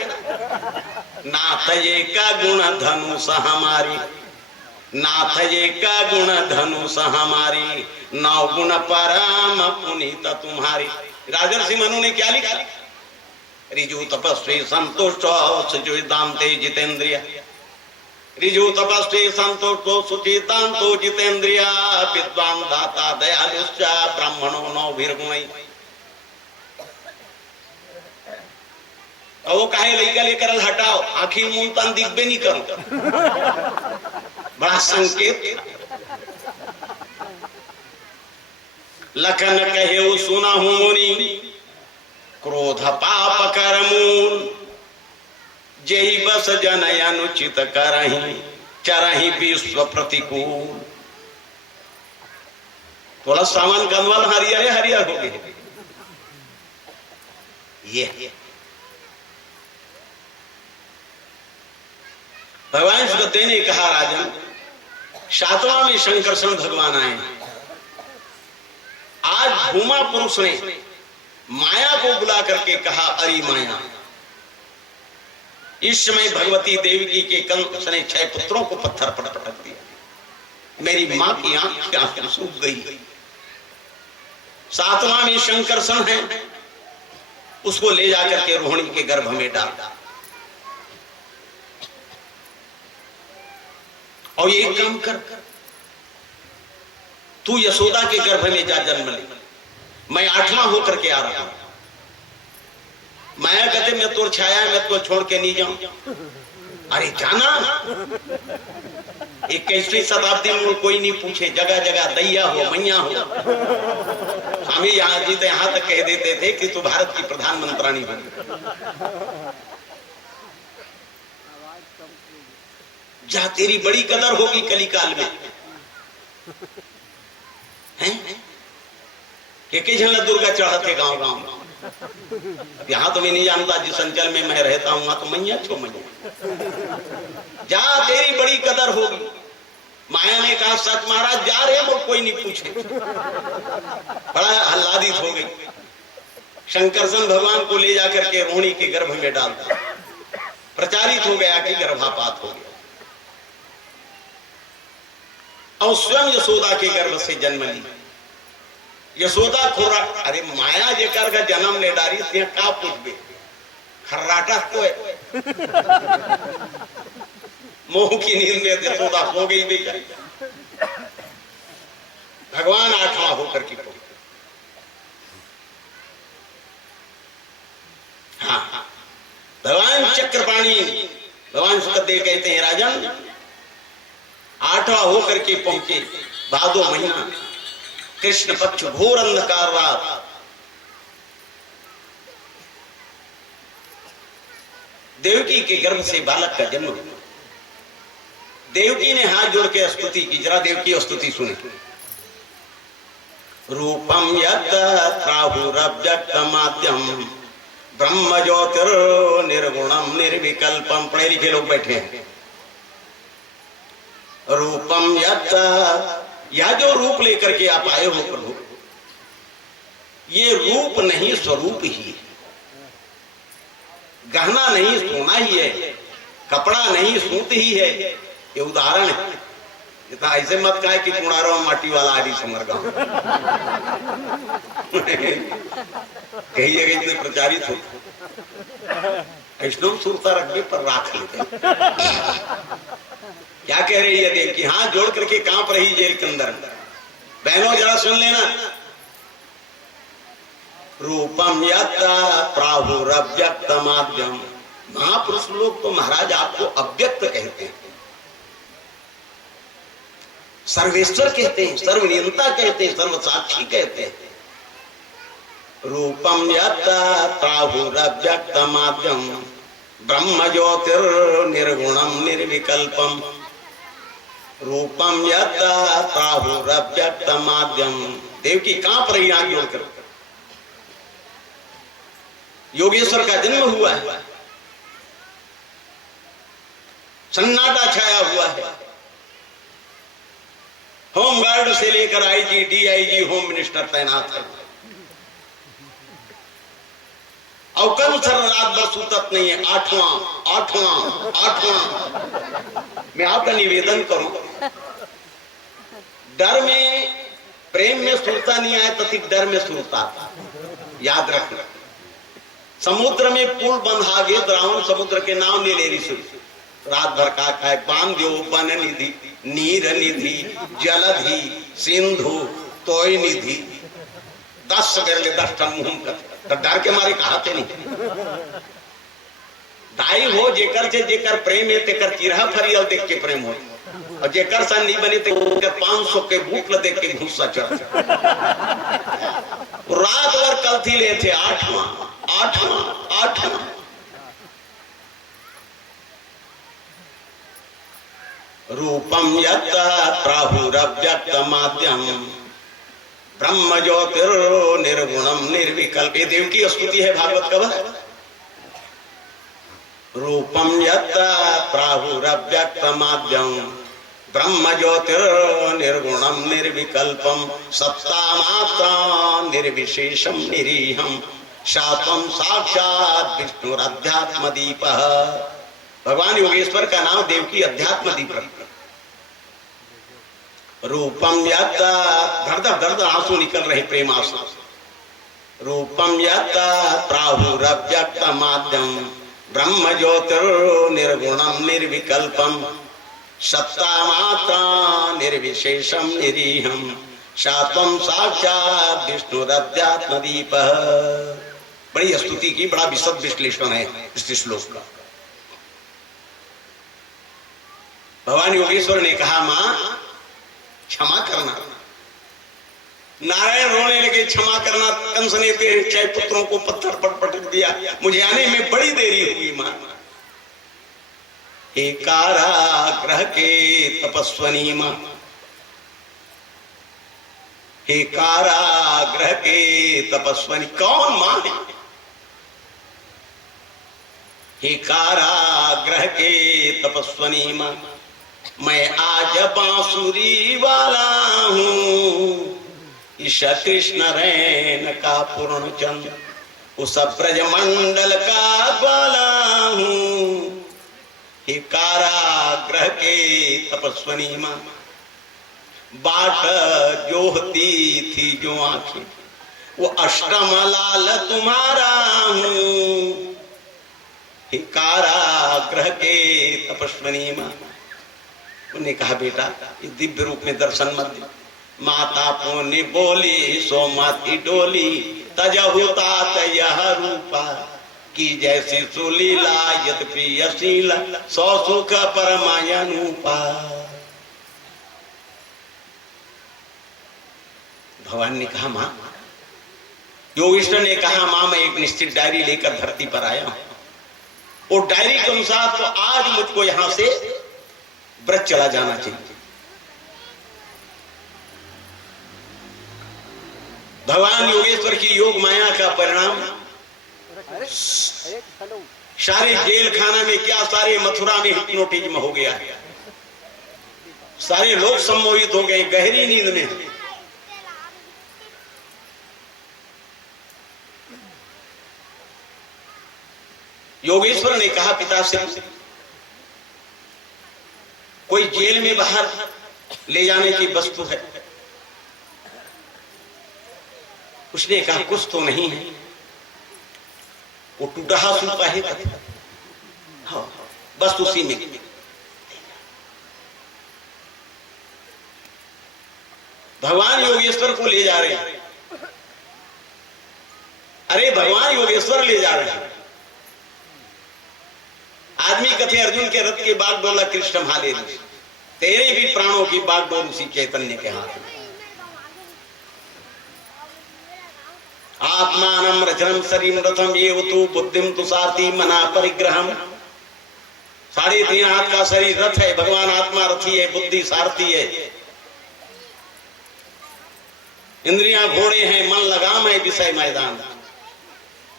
नाथ ये का गुण धनुष हमारी नाथ ये का गुण धनुष हमारी, नौ गुण परम पुनीत तुम्हारी। राजर्षि मनु ने क्या लिखा? ऋजु तपस्वी संतुष्ट सुचितांते जितेंद्रिय, ऋजु तपस्वी संतुष्टो सुचितांतो जितेंद्रिय, विद्वान दाता दयालुश्च ब्राह्मणो नौ भीर्गुणै। वो काहे लइका लेकर हटाओ, आखिर मुंतन दिग्बे नहीं करो, बड़ा संकेत। लखन कहे सुना हूं मुनि, क्रोध पाप कर मूल, जेहि बस जन अनुचित करहि, चरहि विश्व प्रतिकूल। थोड़ा सामान कनवल हरियर हरियर हो गए। ये भगवान सुखदेव ने कहा, राजन सातवां में शंकरसन भगवान आए। आज भूमा पुरुष ने माया को बुला करके कहा, अरे माया, इस समय भगवती देवी के कंस ने 6 पुत्रों को पत्थर पर पटक दिया, मेरी मां की आंख आंखें सूख गई। सातवां में शंकरसन है, उसको ले जाकर के रोहिणी के गर्भ में डाल, और ये काम कर, तू यशोदा के गर्भ में जा जन्म ले, मैं 8वां होकर के आ रहा हूं। माया कहते मैं तो छाया, मैं तो छोड़ के नहीं जाऊं। अरे जाना, 21वीं शताब्दी में कोई नहीं पूछे, जगह जगह दैया हो मैया हो। स्वामी यहां जी तो यहां तक कह देते थे कि तू भारत की प्रधानमंत्री बन जा, तेरी बड़ी कदर होगी कलिकाल में। हैं के झंडा दुर्गा चढ़ाते गांव गांव। यहाँ तो मैं नहीं जानता, जिस अंचल में मैं रहता हूँ तो मैया छो मैया, जा तेरी बड़ी कदर होगी। माया ने कहा, सच महाराज जा रहे वो कोई नहीं पूछे। बड़ा आह्लादित हो गई। शंकरसन भगवान को ले जाकर के रोहिणी के गर्भ में डाल दिया। प्रचारित हो गया कि गर्भपात हो गया, और स्वयं यशोदा के गर्भ से जन्म ली। यशोदा खोरा, अरे माया जेकर का जन्म ले डारी से का पूछबे, खर्राटा तो है। मोह की नींद में यशोदा हो गई बेचारी। भगवान 8वां होकर के पहुंचे। हाँ, भगवान चक्रपाणी, भगवान सुखदेव कहते हैं, राजन 8वां होकर के पहुंचे। भादो महीना, कृष्ण पक्ष, घोर अंधकार रात। देवकी के गर्भ से बालक का जन्म हुआ। देवकी ने हाथ जोड़ के स्तुति की। जरा देवकी स्तुति सुने। रूपम यत् प्राहुरव्यक्तमाद्यम ब्रह्म ज्योतिर निर्गुणम निर्विकल्पम। पढ़े लिखे लोग बैठे हैं। रूपम यत्, यह जो रूप लेकर के आप आए हो प्रभु, ये रूप नहीं स्वरूप ही है। गहना नहीं सोना ही है, कपड़ा नहीं सूत ही है। ये उदाहरण है। इतना ऐसे मत कहे कि कुणारो माटी वाला आदि समर गांव। कई जगह से प्रचारित हो, वैष्णव सुरता रखने पर राख लेते। क्या कह रही है देव की? हाथ जोड़ करके कांप रही जेल के अंदर। बहनों जरा सुन लेना। रूपम यत्ता प्राहुरव्यक्तमाद्यम। महापुरुष लोग तो महाराज आपको अव्यक्त कहते हैं, सर्वेश्वर कहते हैं, सर्वनियंता कहते हैं, सर्वसाक्षी कहते हैं। रूपम यत्ता प्राहुरव्यक्तमाद्यम ब्रह्म ज्योतिर निर्गुणम निर्विकल्पम। रूपम यत्ता प्राहुरव्यक्तमाद्यम। देवकी कांप रही आंख जोड़कर। योगेश्वर का जन्म हुआ है, सन्नाटा छाया हुआ है। होमगार्ड से लेकर आईजी, डीआईजी, होम मिनिस्टर तैनात है। और कम सर रात भर सुतत नहीं है। 8वां मैं आपका निवेदन करूं, डर में प्रेम में सुरता नहीं आए तो डर में सुरता। याद रखना, समुद्र में पुल बंधा गे रावण समुद्र के नाव ने ले रही रात भर का खाए बांध दो बन निधि नीर निधि जलधि सिंधु तोय निधि 10 सवेर ले 10 टन मुंह कर तो डर के मारे कहते नहीं। दाई हो जेकर से जेकर प्रेम है तेकर चिरहा फरियल देख के प्रेम हो, और जेकर सा नहीं बने ते 500 के बूट देख के गुस्सा चढ़। रात भर कल थी ले थे 8वां रूपम यत् प्राहुरव्यक्तमाद्यम ब्रह्म ज्योतिर निर्गुणम निर्विकल्प। ये देव की स्तुति है भागवत कवच। रूपम यत् प्राहुरव्यक्तमाद्यम ब्रह्म ज्योतिर निर्गुणम निर्विकल्पम सत्ता मात्रा निर्विशेषम निरीहम शातम साक्षात विष्णुरध्यात्म दीप। भगवान योगेश्वर का नाम देव की अध्यात्म दीपक। रूपम यत् दर्द आंसू निकल रहे प्रेम आंसू। रूपम यत् प्राहुरव्यक्तमाद्यम ब्रह्म ज्योतिर निर्गुणम निर्विकल्पम सत्ता मात्रा निर्विशेषम निरीहम शातम साक्षात विष्णुरध्यात्म दीप। बड़ी स्तुति की, बड़ा विशद विश्लेषण है इस श्लोक का। भगवान योगेश्वर ने कहा मां क्षमा करना। नारायण रोने लगे क्षमा करना, कंस ने तेरे 6 पुत्रों को पत्थर पर पटक दिया, मुझे आने में बड़ी देरी हुई मां। हे कारागृह के तपस्वनी मां, हे कारागृह के तपस्वनी। कौन मां है? हे कारागृह के तपस्वनी मां, मैं आज बांसुरी वाला हूँ, ईशा कृष्ण रैन का पूर्ण चंद्र, उस ब्रजमंडल का ग्वाला हूँ। हे कारागृह के तपस्वनी मां, बाट जोहती थी जो आंखें, वो अष्टम लाल तुम्हारा हूँ। हे कारागृह के तपस्वनी मां। उन्हें कहा बेटा ये दिव्य रूप में दर्शन मत दे। माता पुण्य बोली सो माती डोली, तजहु तात यह रूपा, की जैसी सुलीला यत प्रियशीला, सौ सुख परमायनुपा। भगवान ने कहा मां, योगेश्वर ने कहा मां मैं एक निश्चित डायरी लेकर धरती पर आया हूं, और डायरी के अनुसार तो आज मुझको यहां से व्रत चला जाना चाहिए। भगवान योगेश्वर की योग माया का परिणाम सारे जेल खाना में क्या, सारे मथुरा में हिप्नोटिज्म हो गया, सारे लोग सम्मोहित हो गए गहरी नींद में। योगेश्वर ने कहा पिता से, कोई जेल में बाहर ले जाने की वस्तु है? उसने कहा कुछ तो नहीं है, वो टूटा सूपा है, हाँ, बस उसी में। भगवान योगेश्वर को ले जा रहे हैं। अरे भगवान योगेश्वर ले जा रहे हैं। आदमी कथे अर्जुन के रथ के बागडोला कृष्ण भाले, तेरे भी प्राणों की बागडोर उसी चैतन्य के हाथ में। आत्मानं रचनम शरीरम रथम ये तु बुद्धिम तु सारथी मना परिग्रहम। 3.5 हाथ का शरीर रथ है, भगवान आत्मा रथी है, बुद्धि सारथी है, इंद्रियां घोड़े हैं, मन लगाम है, विषय मैदान।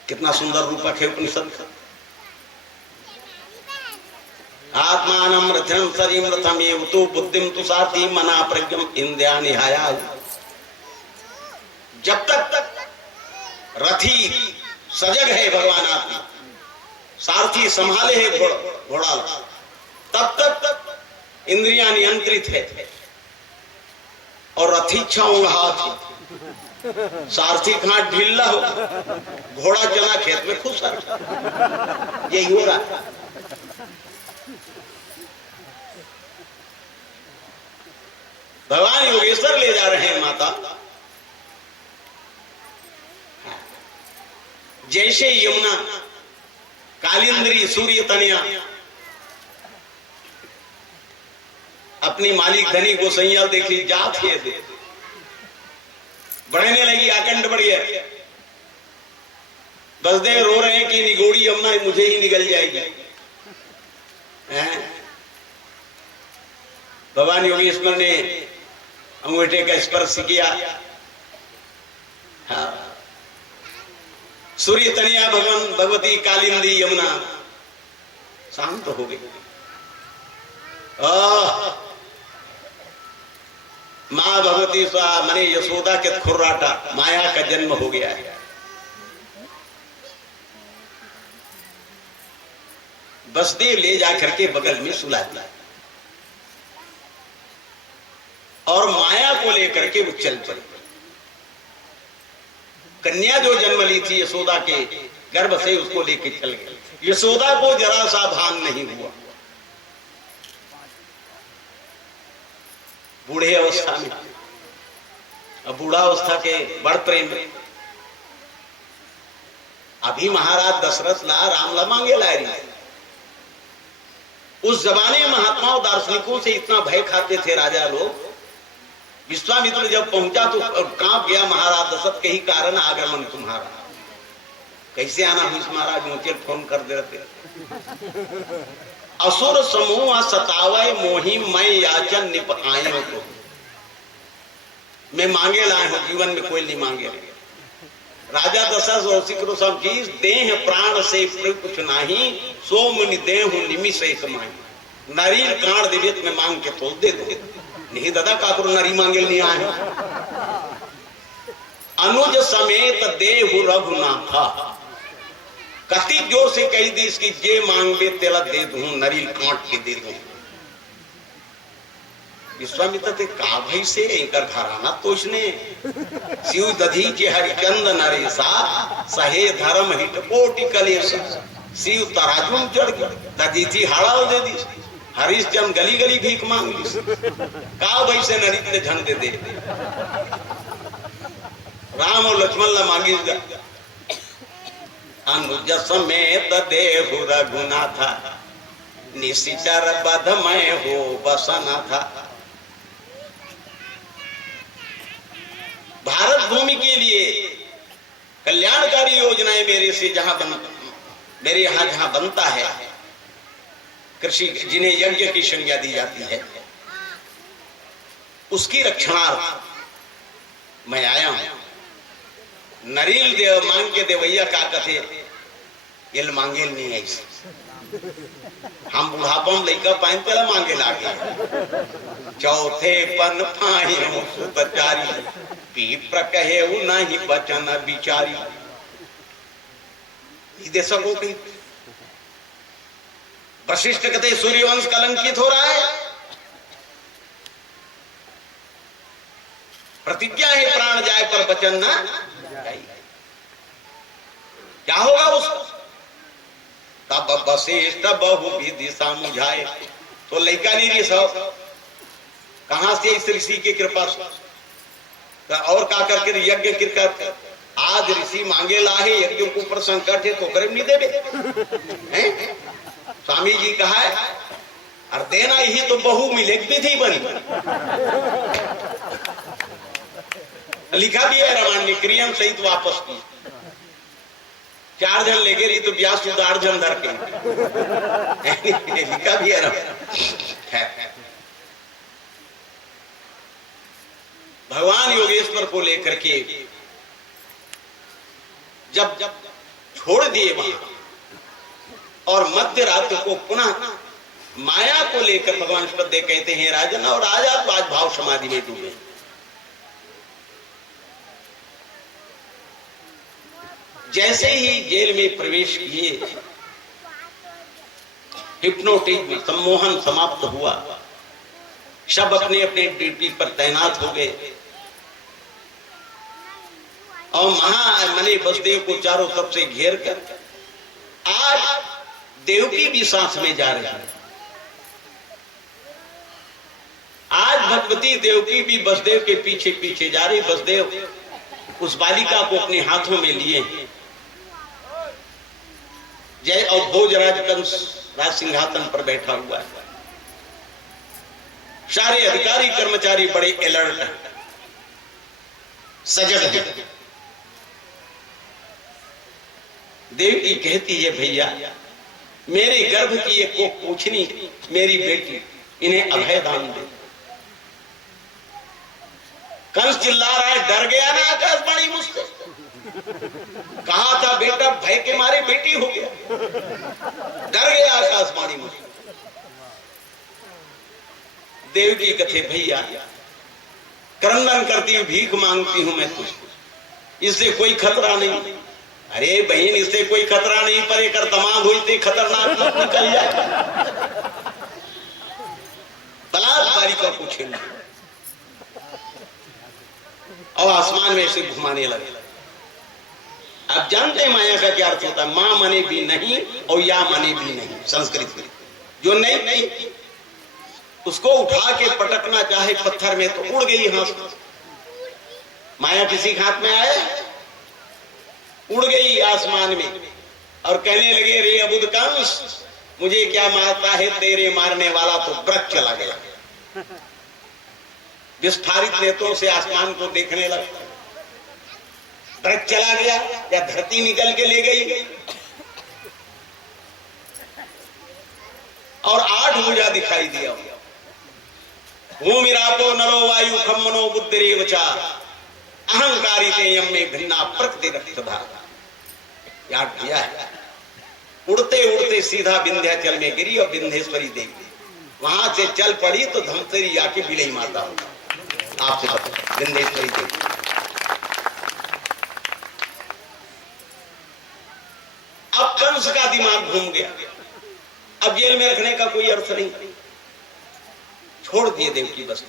कितना सुंदर रूपक है उपनिषद का। आत्मानं रथम शरीरम रथम ये तु बुद्धिम तु सारथी मना प्रज्ञम इंद्रिया निहाया। जब तक रथी सजग है भगवान आत्मा, सारथी संभाले है घोड़ा, तब तक इंद्रियां नियंत्रित है और रथीच्छाओं हाथ सारथी घाट ढीला हो, घोड़ा चला खेत में खुश यही हो रहा है। भगवान योगेश्वर ले जा रहे हैं माता। जैसे यमुना कालिंद्री सूर्य तनया अपनी मालिक धनी गोसैया देखी जात है दे बढ़ने लगी, आकंड बढ़ गया। बसदेव रो रहे हैं कि निगोड़ी यमुना मुझे ही निगल जाएगी। भगवान योगेश्वर ने अंगूठे का स्पर्श किया। हाँ। सूर्य तनिया भगवती कालिंदी यमुना शांत हो गई। मां भगवती मने यशोदा के खुर्राटा माया का जन्म हो गया है। बसदेव ले जाकर के बगल में सुला दिया और माया को लेकर के वो चल पड़ी। कन्या जो जन्म ली थी यशोदा के गर्भ से, उसको लेके चल गई। यशोदा को जरा सा भान नहीं हुआ। बूढ़े अवस्था में, अब बूढ़ा अवस्था के बड़ प्रेम में, अभी महाराज दशरथ ला राम ला मांगे ला रही। उस जमाने महात्माओं दार्शनिकों से इतना भय खाते थे राजा लोग। विश्वामित्र जब पहुंचा तो कांप गया महाराज दशरथ के ही कारण आगमन तुम्हारा। कैसे आना हुई महाराज, मुझे फोन कर देते। असुर समूह सतावय मोही मैं याचन निप आयो को, मैं मांगे लाए हूं, जीवन में कोई नहीं मांगे। राजा दशरथ सब चीज देह प्राण से कुछ नहीं, सो मुनि देह निमि से कमाई। नारी कांड दिव्यत में मांग के तो दे दो, नहीं दादा काकुर नारी मांगे नहीं आए। अनुज समेत देहु रघुनाथा, कति जोर से कही दी इसकी जे मांगे तेला दे दूं, नरील कांट के दे दूं। विश्वामित्र ते का भाई से एकर घराना तो इसने शिव दधी के हरिचंद नरेसा सहे धर्म हिट कोटि कलेसा। शिव तराजुम चढ़ गया, दधी थी हाड़ा दे दी। हरिश्चंद गली गली भीख मांग ली। का भाई से नरित ने झन दे दे। राम और लक्ष्मण ला मांगी अनुज समेत देहु रघुनाथा, निशिचर बधमय हो बसना था। भारत भूमि के लिए कल्याणकारी योजनाएं मेरे से मेरे यहां जहां बनता है, कृषि जिन्हें यज्ञ की संज्ञा दी जाती है, उसकी रक्षणार्थ मैं आया हूं। नरील देव मांग के देवैया का कथे ये मांगे नहीं ऐसे। हम बुढ़ापम लेकर पाइन पहला मांगे लागे। चौथे पन पायो सुतचारी, पीप्र कहे नहीं बचन बिचारी। देशकों की वशिष्ठ कहते सूर्यवंश कलंकित हो रहा है। प्रतिज्ञा है प्राण जाए पर वचन ना जाए। क्या होगा उसको? तब वशिष्ठ बहु विधि समझाए। तो लड़का नहीं रही सब कहां से इस ऋषि की कृपा से और का करके यज्ञ कर आज ऋषि मांगे ला है यज्ञ के ऊपर संकट है तो करे नहीं देवे। स्वामी जी कहा है और देना ही तो बहु मिले विधि बनी। लिखा भी है रामायण में, क्रियम सहित वापस की। 4 जन लेके रही तो ब्यास 8 जन धर के लिखा भी है रामायण। भगवान योगेश्वर को लेकर के जब छोड़ दिए वहां और मध्य रात्रि को पुनः माया को लेकर भगवान श्रद्धे कहते हैं राजन, और राजा तो आज भाव समाधि में डूबे। जैसे ही जेल में प्रवेश किए, हिप्नोटिज्म सम्मोहन समाप्त हुआ, सब अपने अपने ड्यूटी पर तैनात हो गए और महामने वसुदेव को चारों तरफ से घेर कर आज देवकी भी साथ में जा रही है। आज भगवती देवकी भी वसुदेव के पीछे पीछे जा रही। वसुदेव उस बालिका को अपने हाथों में लिए जय और भोजराज कंस राज सिंहासन पर बैठा हुआ है। सारे अधिकारी कर्मचारी बड़े अलर्ट हैं, सजग हैं। देवकी कहती है भैया मेरे गर्भ की ये को पूछनी मेरी बेटी, इन्हें अभय दान दे। कंस चिल्ला रहा है, डर गया ना आकाशवाणी मुझसे, कहा था बेटा भय के मारे बेटी हो गया, डर गया आकाशवाणी मुझसे। देवकी कथे भैया क्रंदन करती हूं, भीख मांगती हूं मैं तुझको, इससे कोई खतरा नहीं। अरे बहन इससे कोई खतरा नहीं, पर एक दिमाग हुई थी खतरनाक निकल जाए। बलात् बालिका को छीन और आसमान में से घुमाने लगे। आप जानते हैं माया का क्या अर्थ होता है? मां मने भी नहीं और या मने भी नहीं। संस्कृत में जो नहीं उसको उठा के पटकना चाहे पत्थर में तो उड़ गई हाथ। माया किसी के हाथ में आए, उड़ गई आसमान में और कहने लगे रे अबुद कंस मुझे क्या मारता है, तेरे मारने वाला तो वृक्ष चला गया। विस्फारित नेत्रों से आसमान को देखने लगा। वृक्ष चला गया या धरती निकल के ले गई और 8 भुजा दिखाई दिया। भूमि रापो नरो वायु खम मनो बुद्धिरेव च अहंकारी ते यम में भिन्ना प्रकृति रक्तधा। याद किया है। उड़ते उड़ते सीधा विंध्याचल में गिरी और विंध्येश्वरी देवी वहां से चल पड़ी तो धमतरी आके विलय माता हो। आपसे पता विंध्येश्वरी देवी। अब कंस का दिमाग घूम गया, अब जेल में रखने का कोई अर्थ नहीं, छोड़ दिए देवकी बस।